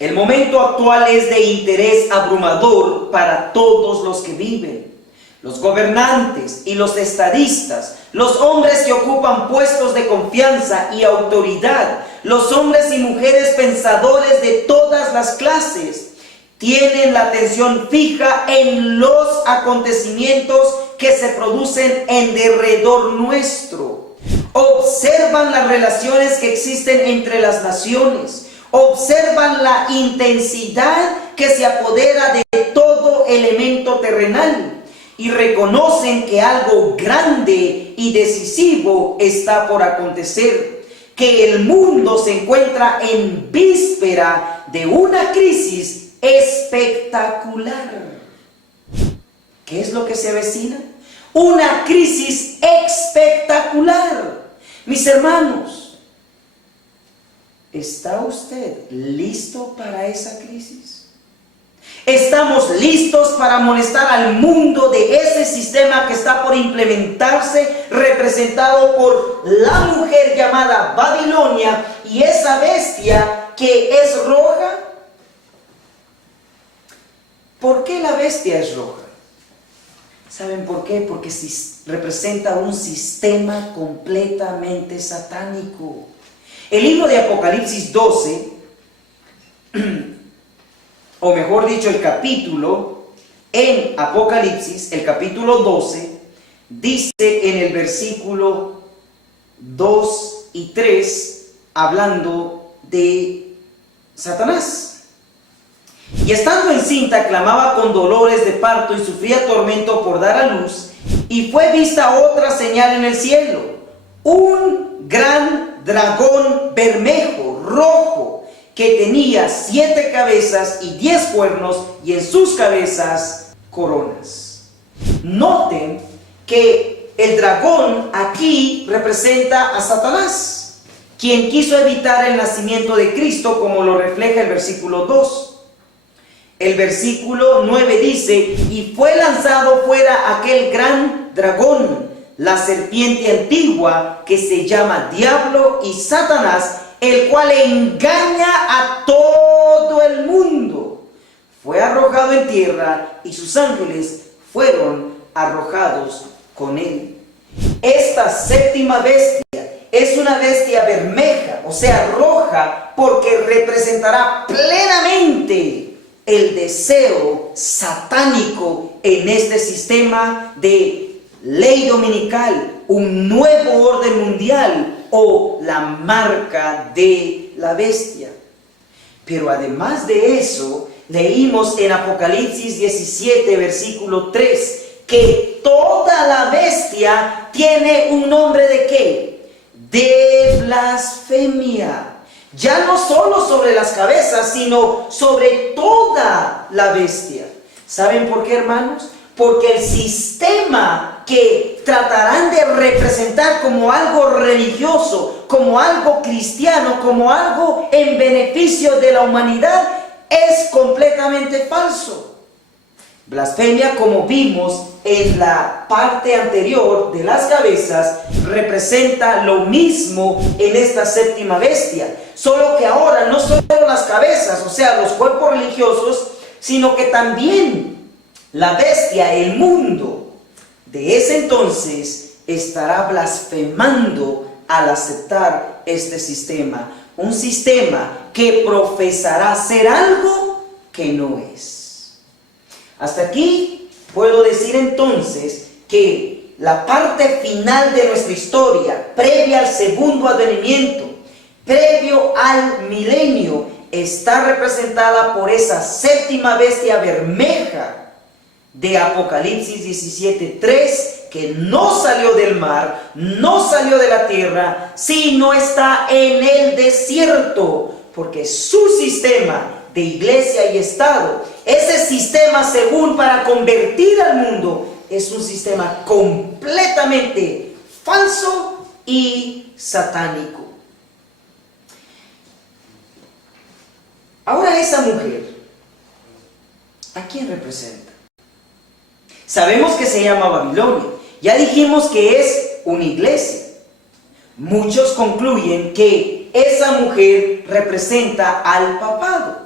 El momento actual es de interés abrumador para todos los que viven. Los gobernantes y los estadistas, los hombres que ocupan puestos de confianza y autoridad, los hombres y mujeres pensadores de todas las clases, tienen la atención fija en los acontecimientos que se producen en derredor nuestro. Observan las relaciones que existen entre las naciones. Observan la intensidad que se apodera de todo elemento terrenal. Y reconocen que algo grande y decisivo está por acontecer. Que el mundo se encuentra en víspera de una crisis espectacular. ¿Qué es lo que se avecina? Una crisis espectacular. Mis hermanos, ¿está usted listo para esa crisis? ¿Estamos listos para amonestar al mundo de ese sistema que está por implementarse, representado por la mujer llamada Babilonia y esa bestia que es roja? ¿Por qué la bestia es roja? ¿Saben por qué? Porque representa un sistema completamente satánico. El libro de Apocalipsis 12, o mejor dicho, el capítulo en Apocalipsis, el capítulo 12, dice en el versículo 2 y 3, hablando de Satanás. Y estando encinta, clamaba con dolores de parto y sufría tormento por dar a luz. Y fue vista otra señal en el cielo: un gran dragón bermejo, rojo, que tenía 7 cabezas y 10 cuernos, y en sus cabezas coronas. Noten que el dragón aquí representa a Satanás, quien quiso evitar el nacimiento de Cristo, como lo refleja el versículo 2. El versículo 9 dice: y fue lanzado fuera aquel gran dragón, la serpiente antigua, que se llama Diablo y Satanás, el cual engaña a todo el mundo. Fue arrojado en tierra y sus ángeles fueron arrojados con él. Esta séptima bestia es una bestia bermeja, o sea, roja, porque representará plenamente el deseo satánico en este sistema de ley dominical, un nuevo orden mundial, o la marca de la bestia. Pero además de eso, leímos en Apocalipsis 17, versículo 3, que toda la bestia tiene un nombre ¿de qué? De blasfemia. Ya no solo sobre las cabezas, sino sobre toda la bestia. ¿Saben por qué, hermanos? Porque el sistema que tratarán de representar como algo religioso, como algo cristiano, como algo en beneficio de la humanidad, es completamente falso. Blasfemia, como vimos en la parte anterior de las cabezas, representa lo mismo en esta séptima bestia. Solo que ahora no solo las cabezas, o sea, los cuerpos religiosos, sino que también la bestia, el mundo de ese entonces, estará blasfemando al aceptar este sistema. Un sistema que profesará ser algo que no es. Hasta aquí puedo decir entonces que la parte final de nuestra historia, previa al segundo advenimiento, previo al milenio, está representada por esa séptima bestia bermeja de Apocalipsis 17:3, que no salió del mar, no salió de la tierra, sino está en el desierto, porque su sistema de iglesia y Estado, ese sistema según para convertir al mundo, es un sistema completamente falso y satánico. Ahora esa mujer, ¿a quién representa? Sabemos que se llama Babilonia. Ya dijimos que es una iglesia. Muchos concluyen que esa mujer representa al papado.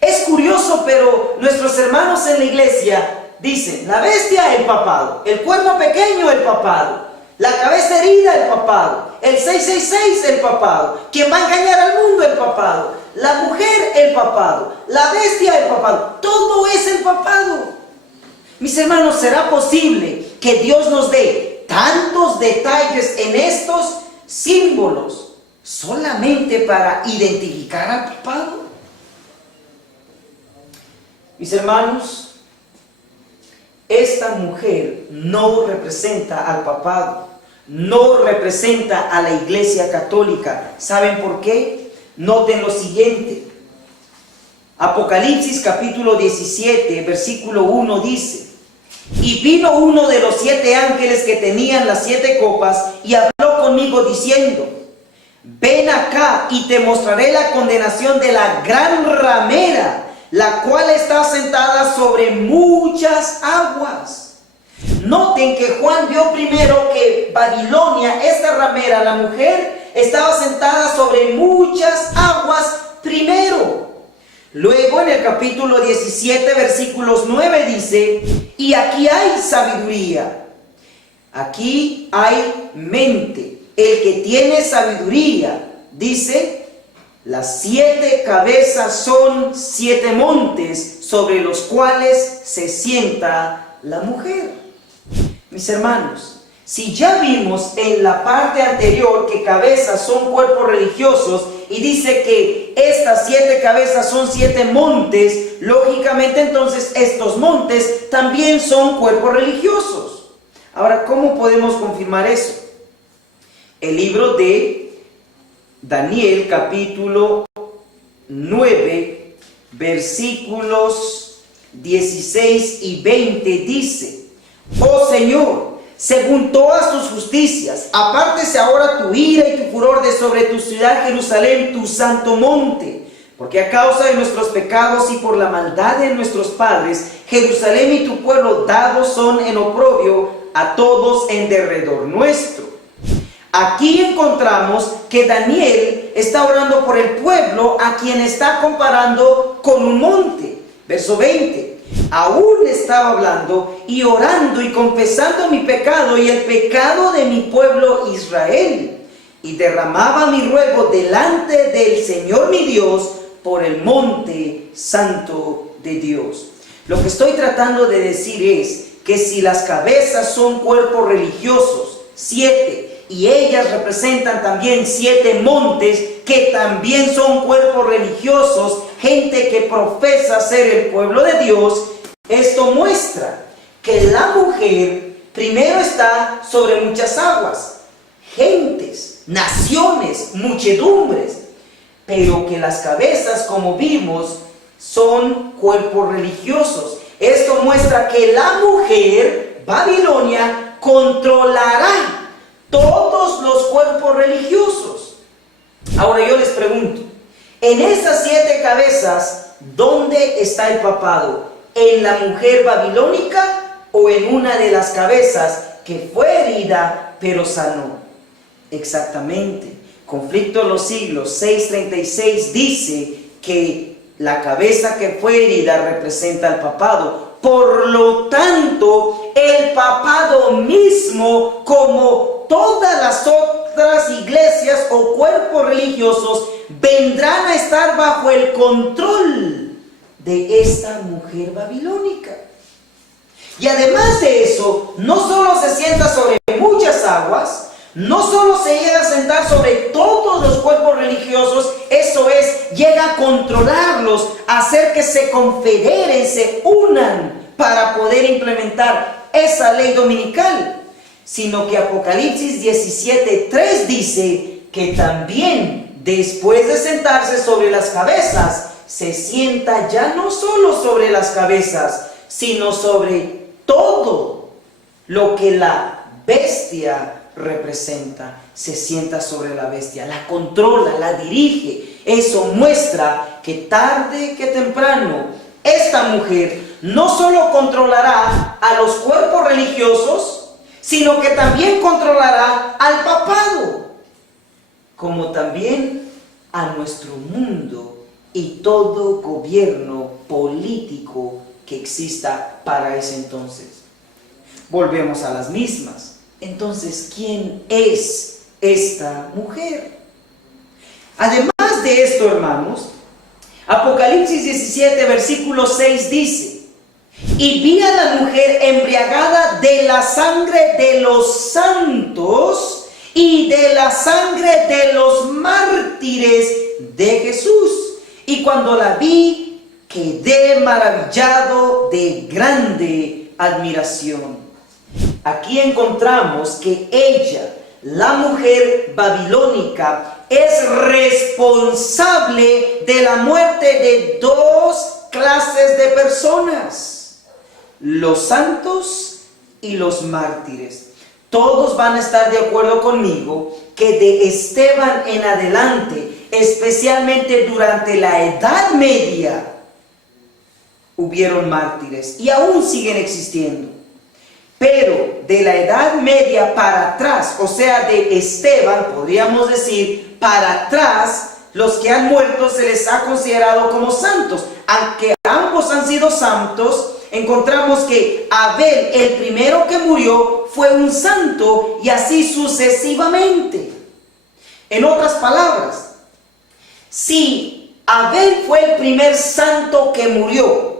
Es curioso, pero nuestros hermanos en la iglesia dicen: la bestia, el papado; el cuerno pequeño, el papado; la cabeza herida, el papado; el 666, el papado; quien va a engañar al mundo, el papado; la mujer, el papado; la bestia, el papado. Todo es el papado. Mis hermanos, ¿será posible que Dios nos dé tantos detalles en estos símbolos solamente para identificar al papado? Mis hermanos, esta mujer no representa al papado, no representa a la Iglesia Católica. ¿Saben por qué? Noten lo siguiente. Apocalipsis capítulo 17, versículo 1 dice: y vino uno de los 7 ángeles que tenían las 7 copas y habló conmigo diciendo: ven acá y te mostraré la condenación de la gran ramera, la cual está sentada sobre muchas aguas. Noten que Juan vio primero que Babilonia, esta ramera, la mujer, estaba sentada sobre muchas aguas primero. Luego en el capítulo 17, versículos 9 dice: y aquí hay sabiduría, aquí hay mente. El que tiene sabiduría, dice, las 7 cabezas son 7 montes sobre los cuales se sienta la mujer. Mis hermanos, si ya vimos en la parte anterior que cabezas son cuerpos religiosos y dice que estas 7 cabezas son 7 montes, lógicamente entonces estos montes también son cuerpos religiosos. Ahora, ¿cómo podemos confirmar eso? El libro de Daniel capítulo 9 versículos 16 y 20 dice: oh Señor, según todas tus justicias, apártese ahora tu ira y tu furor de sobre tu ciudad Jerusalén, tu santo monte, porque a causa de nuestros pecados y por la maldad de nuestros padres, Jerusalén y tu pueblo dados son en oprobio a todos en derredor nuestro. Aquí encontramos que Daniel está orando por el pueblo a quien está comparando con un monte. Verso 20. Aún estaba hablando y orando y confesando mi pecado y el pecado de mi pueblo Israel. Y derramaba mi ruego delante del Señor mi Dios por el monte santo de Dios. Lo que estoy tratando de decir es que si las cabezas son cuerpos religiosos, 7, y ellas representan también 7 montes que también son cuerpos religiosos, gente que profesa ser el pueblo de Dios. Esto muestra que la mujer primero está sobre muchas aguas, gentes, naciones, muchedumbres, pero que las cabezas, como vimos, son cuerpos religiosos. Esto muestra que la mujer, Babilonia, controlará todos los cuerpos religiosos. Ahora yo les pregunto, en esas 7 cabezas, ¿dónde está el papado? ¿En la mujer babilónica o en una de las cabezas que fue herida pero sanó? Exactamente. Conflicto de los siglos 6:36 dice que la cabeza que fue herida representa al papado. Por lo tanto, el papado mismo, como todas las otras iglesias o cuerpos religiosos, vendrán a estar bajo el control de esta mujer babilónica. Y además de eso, no solo se sienta sobre muchas aguas, no solo se llega a sentar sobre todos los cuerpos religiosos, eso es, llega a controlarlos, a hacer que se confederen, se unan para poder implementar esa ley dominical, sino que Apocalipsis 17:3 dice que también después de sentarse sobre las cabezas, se sienta ya no solo sobre las cabezas, sino sobre todo lo que la bestia representa. Se sienta sobre la bestia, la controla, la dirige. Eso muestra que tarde que temprano esta mujer no solo controlará a los cuerpos religiosos, sino que también controlará al papado, como también a nuestro mundo y todo gobierno político que exista para ese entonces. Volvemos a las mismas. Entonces, ¿quién es esta mujer? Además de esto, hermanos, Apocalipsis 17, versículo 6 dice: y vi a la mujer embriagada de la sangre de los santos y de la sangre de los mártires de Jesús. Y cuando la vi, quedé maravillado de grande admiración. Aquí encontramos que ella, la mujer babilónica, es responsable de la muerte de 2 clases de personas: los santos y los mártires. Todos van a estar de acuerdo conmigo que de Esteban en adelante, especialmente durante la Edad Media, hubieron mártires y aún siguen existiendo. Pero de la Edad Media para atrás, o sea, de Esteban, podríamos decir, para atrás, los que han muerto se les ha considerado como santos. Aunque ambos han sido santos, encontramos que Abel, el primero que murió, fue un santo, y así sucesivamente. En otras palabras, si Abel fue el primer santo que murió,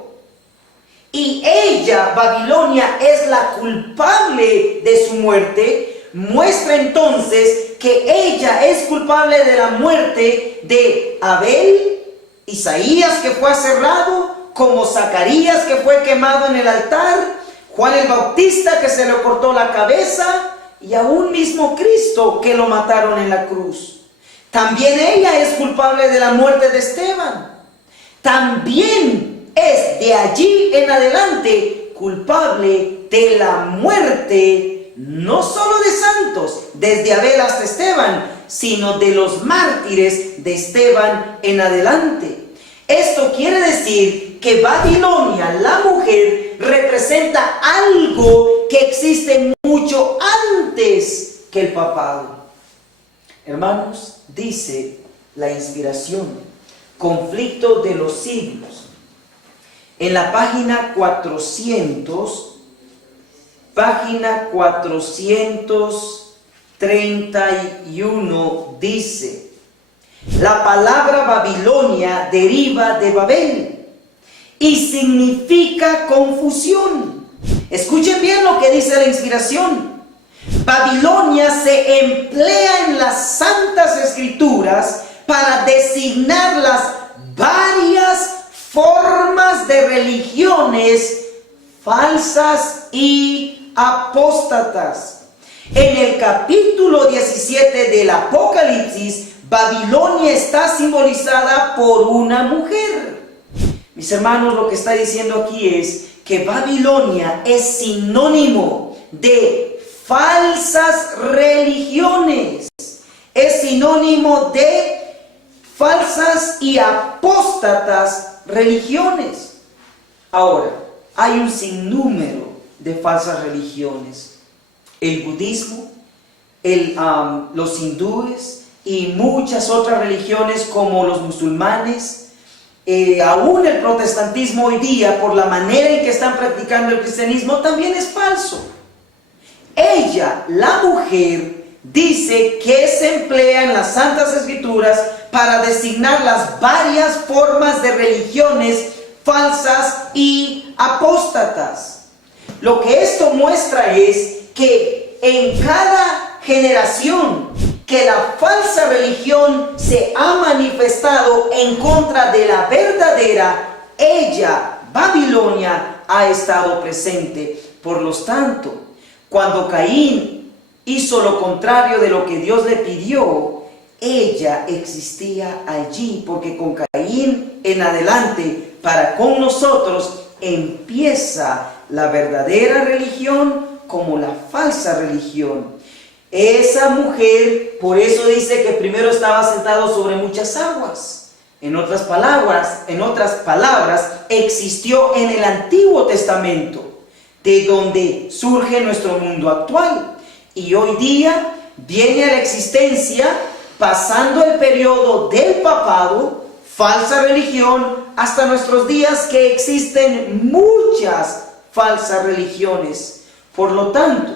y ella, Babilonia, es la culpable de su muerte, muestra entonces que ella es culpable de la muerte de Abel, Isaías, que fue aserrado, como Zacarías, que fue quemado en el altar, Juan el Bautista, que se le cortó la cabeza, y aún mismo Cristo, que lo mataron en la cruz. También ella es culpable de la muerte de Esteban. También es de allí en adelante culpable de la muerte, no solo de santos, desde Abel hasta Esteban, sino de los mártires de Esteban en adelante. Esto quiere decir que Babilonia, la mujer, representa algo que existe mucho antes que el papado. Hermanos, dice la inspiración, conflicto de los siglos. En la página 431 dice: la palabra Babilonia deriva de Babel y significa confusión. Escuchen bien lo que dice la inspiración. Babilonia se emplea en las Santas Escrituras para designar las varias formas de religiones falsas y apóstatas. En el capítulo 17 del Apocalipsis, Babilonia está simbolizada por una mujer. Mis hermanos, lo que está diciendo aquí es que Babilonia es sinónimo de falsas religiones. Es sinónimo de falsas y apóstatas religiones. Ahora, hay un sinnúmero de falsas religiones. El budismo, los hindúes y muchas otras religiones como los musulmanes, aún el protestantismo hoy día, por la manera en que están practicando el cristianismo, también es falso. Ella, la mujer, dice que se emplea en las Santas Escrituras para designar las varias formas de religiones falsas y apóstatas. Lo que esto muestra es que en cada generación que la falsa religión se ha manifestado en contra de la verdadera, ella, Babilonia, ha estado presente. Por lo tanto, cuando Caín hizo lo contrario de lo que Dios le pidió, ella existía allí, porque con Caín en adelante, para con nosotros, empieza la verdadera religión como la falsa religión. Esa mujer, por eso dice que primero estaba sentado sobre muchas aguas. En otras palabras, existió en el Antiguo Testamento, de donde surge nuestro mundo actual. Y hoy día viene a la existencia, pasando el periodo del papado, falsa religión, hasta nuestros días, que existen muchas falsas religiones. Por lo tanto,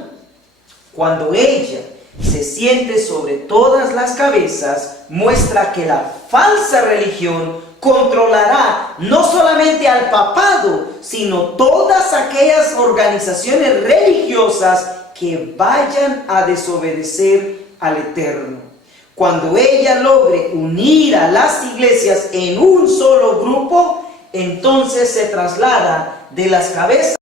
cuando ella se siente sobre todas las cabezas, muestra que la falsa religión controlará no solamente al papado, sino todas aquellas organizaciones religiosas que vayan a desobedecer al Eterno. Cuando ella logre unir a las iglesias en un solo grupo, entonces se traslada de las cabezas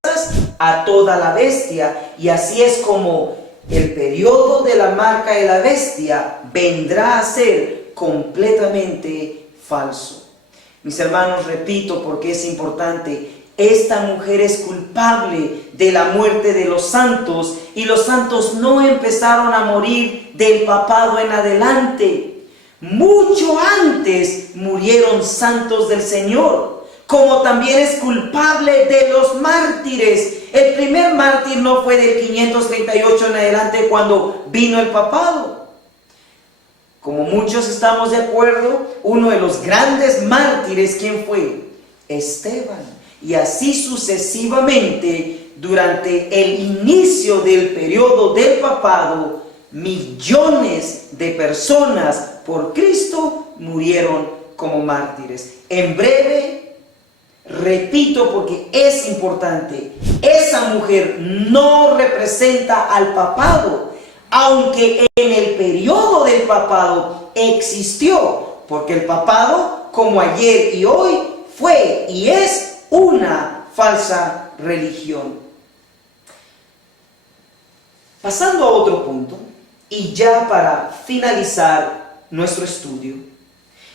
a toda la bestia, y así es como el periodo de la marca de la bestia vendrá a ser completamente falso. Mis hermanos, repito porque es importante, esta mujer es culpable de la muerte de los santos, y los santos no empezaron a morir del papado en adelante. Mucho antes murieron santos del Señor, como también es culpable de los mártires. El primer mártir no fue del 538 en adelante, cuando vino el papado. Como muchos estamos de acuerdo, uno de los grandes mártires, ¿quién fue? Esteban. Y así sucesivamente, durante el inicio del periodo del papado, millones de personas por Cristo murieron como mártires. En breve, repito porque es importante, esa mujer no representa al papado, aunque en el periodo del papado existió, porque el papado, como ayer y hoy, fue y es una falsa religión. Pasando a otro punto, y ya para finalizar nuestro estudio,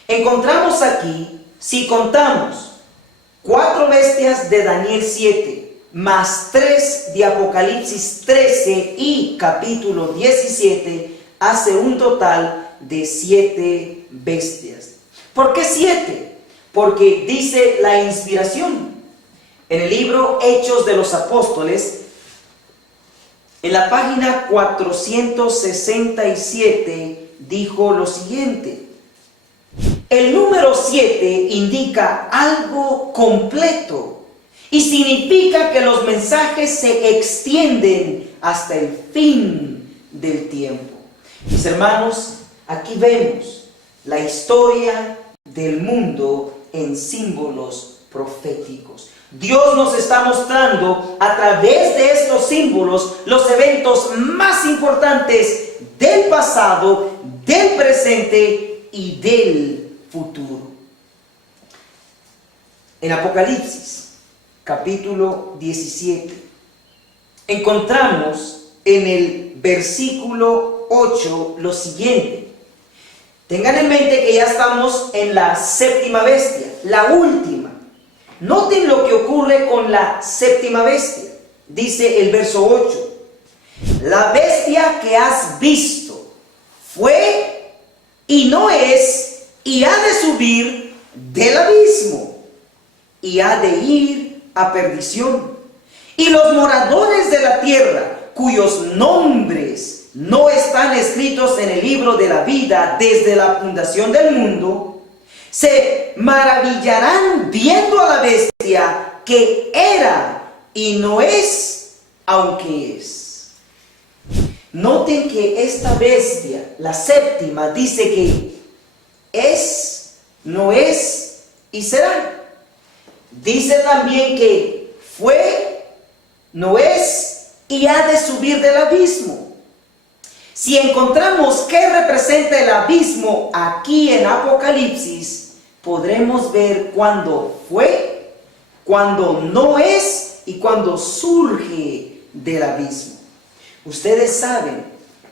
encontramos aquí, si contamos 4 bestias de Daniel 7, más 3 de Apocalipsis 13 y capítulo 17, hace un total de 7 bestias. ¿Por qué 7? Porque dice la inspiración. En el libro Hechos de los Apóstoles, en la página 467, dijo lo siguiente: el número 7 indica algo completo y significa que los mensajes se extienden hasta el fin del tiempo. Mis hermanos, aquí vemos la historia del mundo en símbolos proféticos. Dios nos está mostrando a través de estos símbolos los eventos más importantes del pasado, del presente y del futuro. En Apocalipsis, capítulo 17, encontramos en el versículo 8 lo siguiente. Tengan en mente que ya estamos en la séptima bestia, la última. Noten lo que ocurre con la séptima bestia. Dice el verso 8. La bestia que has visto fue y no es y ha de subir del abismo y ha de ir a perdición. Y los moradores de la tierra, cuyos nombres no están escritos en el libro de la vida desde la fundación del mundo, se maravillarán viendo a la bestia que era y no es, aunque es. Noten que esta bestia, la séptima, dice que es, no es y será. Dice también que fue, no es y ha de subir del abismo. Si encontramos qué representa el abismo aquí en Apocalipsis, podremos ver cuándo fue, cuándo no es y cuándo surge del abismo. Ustedes saben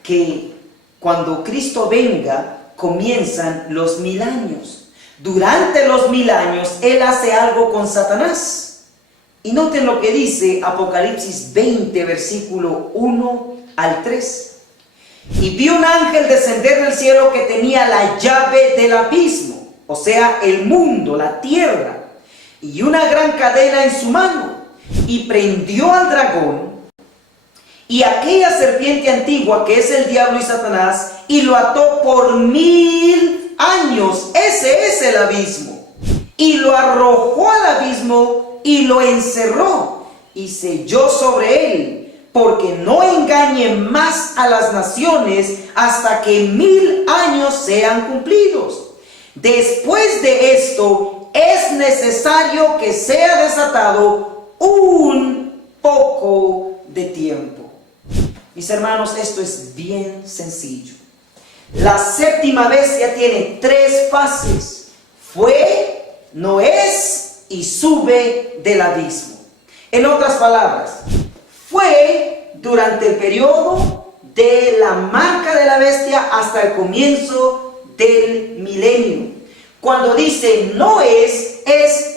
que cuando Cristo venga, comienzan los 1000 años. Durante los 1000 años, Él hace algo con Satanás. Y noten lo que dice Apocalipsis 20, versículo 1 al 3. Y vi un ángel descender del cielo que tenía la llave del abismo, o sea, el mundo, la tierra, y una gran cadena en su mano, y prendió al dragón y aquella serpiente antigua que es el diablo y Satanás, y lo ató por 1000 años. Ese es el abismo. Y lo arrojó al abismo y lo encerró y selló sobre él, porque no engañe más a las naciones hasta que 1000 años sean cumplidos. Después de esto es necesario que sea desatado un poco de tiempo. Mis hermanos, esto es bien sencillo. La séptima bestia tiene 3 fases. Fue, no es y sube del abismo. En otras palabras, fue durante el periodo de la marca de la bestia hasta el comienzo del milenio. Cuando dice no es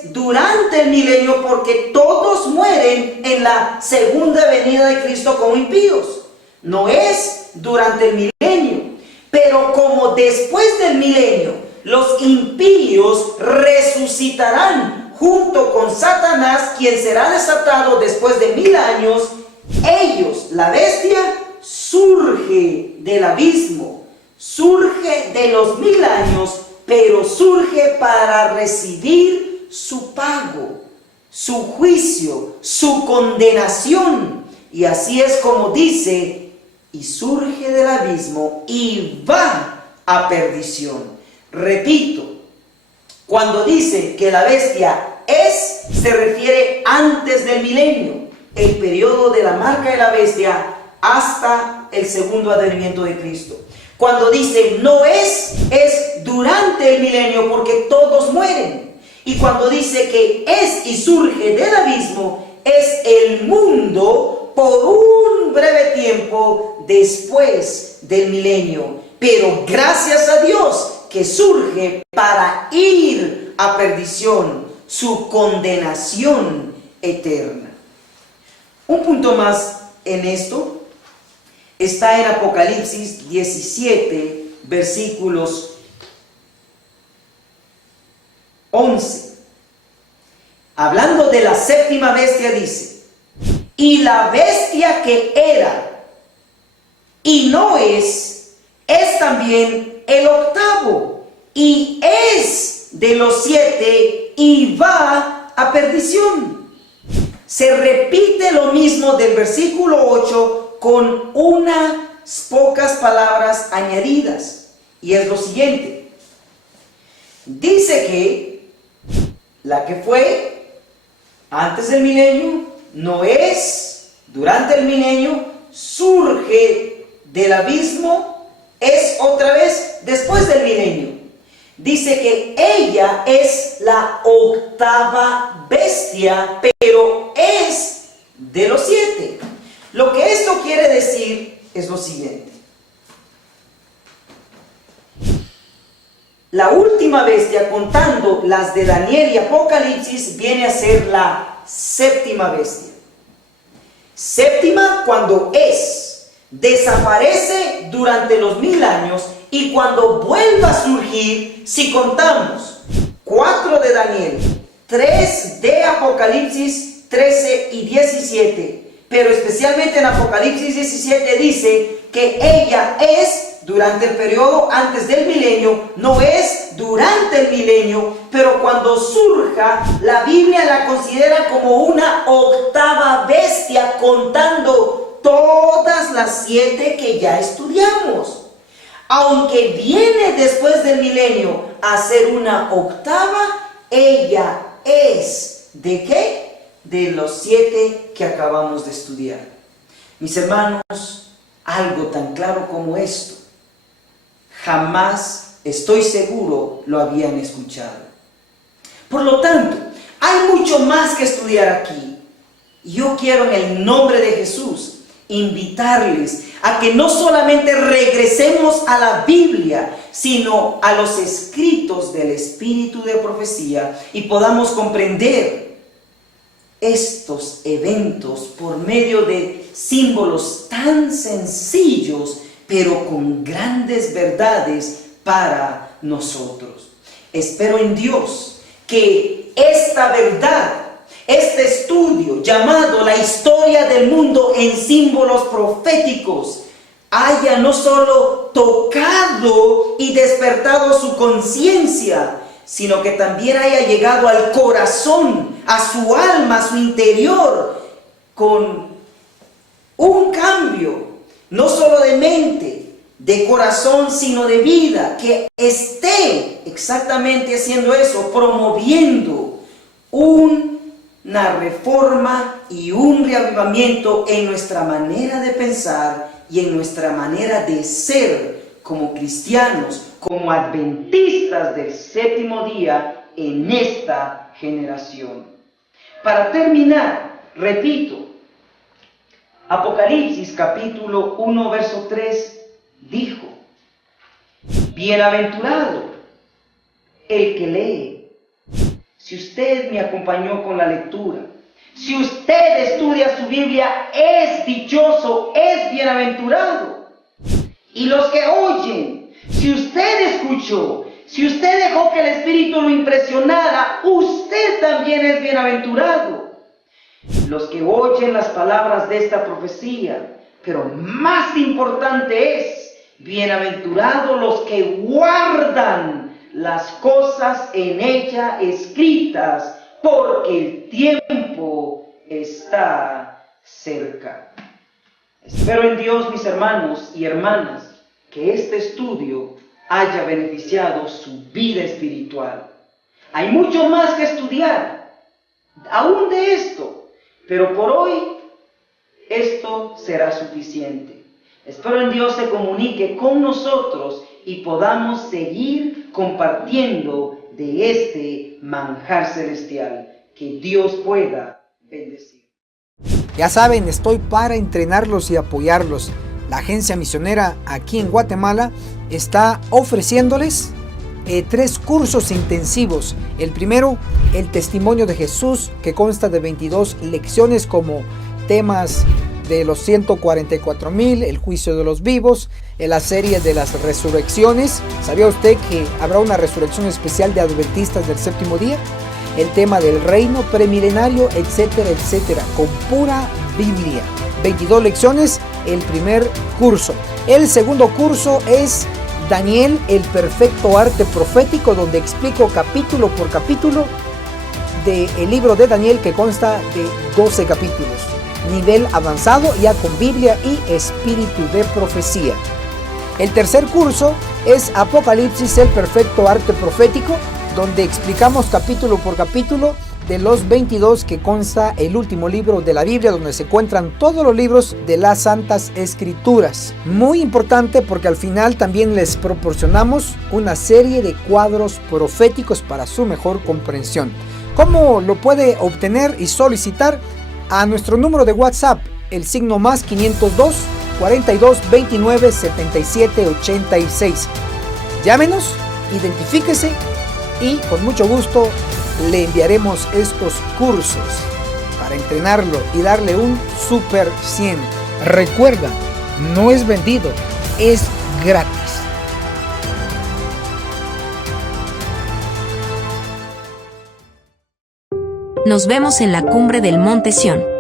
durante el milenio, porque todos mueren en la segunda venida de Cristo como impíos. No es durante el milenio, pero como después del milenio los impíos resucitarán junto con Satanás, quien será desatado después de 1000 años, ellos, la bestia, surge del abismo, surge de los 1000 años, pero surge para recibir su pago, su juicio, su condenación. Y así es como dice, y surge del abismo y va a perdición. Repito, cuando dice que la bestia se refiere antes del milenio, el periodo de la marca de la bestia hasta el segundo advenimiento de Cristo. Cuando dice no es durante el milenio, porque todos mueren. Y cuando dice que es y surge del abismo, es el mundo por un breve tiempo después del milenio. Pero gracias a Dios que surge para ir a perdición, su condenación eterna. Un punto más en esto está en Apocalipsis 17, versículos 11. Hablando de la séptima bestia dice, y la bestia que era y no es también el octavo, y es de los 7 y va a perdición. Se repite lo mismo del versículo 8 con unas pocas palabras añadidas, y es lo siguiente. Dice que la que fue antes del milenio, no es durante el milenio, surge del abismo, es otra vez después del milenio. Dice que ella es la octava bestia, pero es de los 7. Lo que esto quiere decir es lo siguiente. La última bestia, contando las de Daniel y Apocalipsis, viene a ser la séptima bestia. Séptima cuando desaparece durante los 1000 años, y cuando vuelva a surgir, si contamos 4 de Daniel, 3 de Apocalipsis 13 y 17, pero especialmente en Apocalipsis 17 dice que ella es durante el periodo antes del milenio, no es durante el milenio, pero cuando surja, la Biblia la considera como una octava bestia, contando todas las 7 que ya estudiamos. Aunque viene después del milenio a ser una octava, ella es ¿de qué? De los 7 que acabamos de estudiar. Mis hermanos, algo tan claro como esto, jamás, estoy seguro, lo habían escuchado. Por lo tanto, hay mucho más que estudiar aquí. Yo quiero en el nombre de Jesús invitarles a que no solamente regresemos a la Biblia, sino a los escritos del Espíritu de Profecía y podamos comprender estos eventos por medio de símbolos tan sencillos, pero con grandes verdades para nosotros. Espero en Dios que esta verdad, este estudio llamado la historia del mundo en símbolos proféticos, haya no solo tocado y despertado su conciencia, sino que también haya llegado al corazón, a su alma, a su interior, con un cambio, no solo de mente, de corazón, sino de vida, que esté exactamente haciendo eso, promoviendo una reforma y un reavivamiento en nuestra manera de pensar y en nuestra manera de ser como cristianos, como adventistas del séptimo día en esta generación. Para terminar, repito, Apocalipsis capítulo 1 verso 3 dijo: bienaventurado el que lee. Si usted me acompañó con la lectura, si usted estudia su Biblia, es dichoso, es bienaventurado. Y los que oyen, si usted escuchó, si usted dejó que el Espíritu lo impresionara, usted también es bienaventurado. Los que oyen las palabras de esta profecía, pero más importante es, bienaventurados los que guardan las cosas en ella escritas, porque el tiempo está cerca. Espero en Dios, mis hermanos y hermanas, que este estudio haya beneficiado su vida espiritual. Hay mucho más que estudiar, aún de esto, pero por hoy esto será suficiente. Espero en Dios se comunique con nosotros y podamos seguir compartiendo de este manjar celestial. Que Dios pueda bendecir. Ya saben, estoy para entrenarlos y apoyarlos. La agencia misionera aquí en Guatemala está ofreciéndoles 3 cursos intensivos. El primero, el testimonio de Jesús, que consta de 22 lecciones como temas de los 144,000, el juicio de los vivos, en la serie de las resurrecciones. ¿Sabía usted que habrá una resurrección especial de adventistas del séptimo día? El tema del reino premilenario, etcétera, etcétera, con pura Biblia. 22 lecciones, el primer curso. El segundo curso es Daniel, el perfecto arte profético, donde explico capítulo por capítulo del libro de Daniel, que consta de 12 capítulos. Nivel avanzado, ya con Biblia y espíritu de profecía. El tercer curso es Apocalipsis, el perfecto arte profético, donde explicamos capítulo por capítulo de los 22 que consta el último libro de la Biblia, donde se encuentran todos los libros de las Santas Escrituras. Muy importante porque al final también les proporcionamos una serie de cuadros proféticos para su mejor comprensión. ¿Cómo lo puede obtener y solicitar? A nuestro número de WhatsApp, el signo más 502 42 29 77 86. Llámenos, identifíquese y con mucho gusto le enviaremos estos cursos para entrenarlo y darle un super 100. Recuerda, no es vendido, es gratis. Nos vemos en la cumbre del Monte Sión.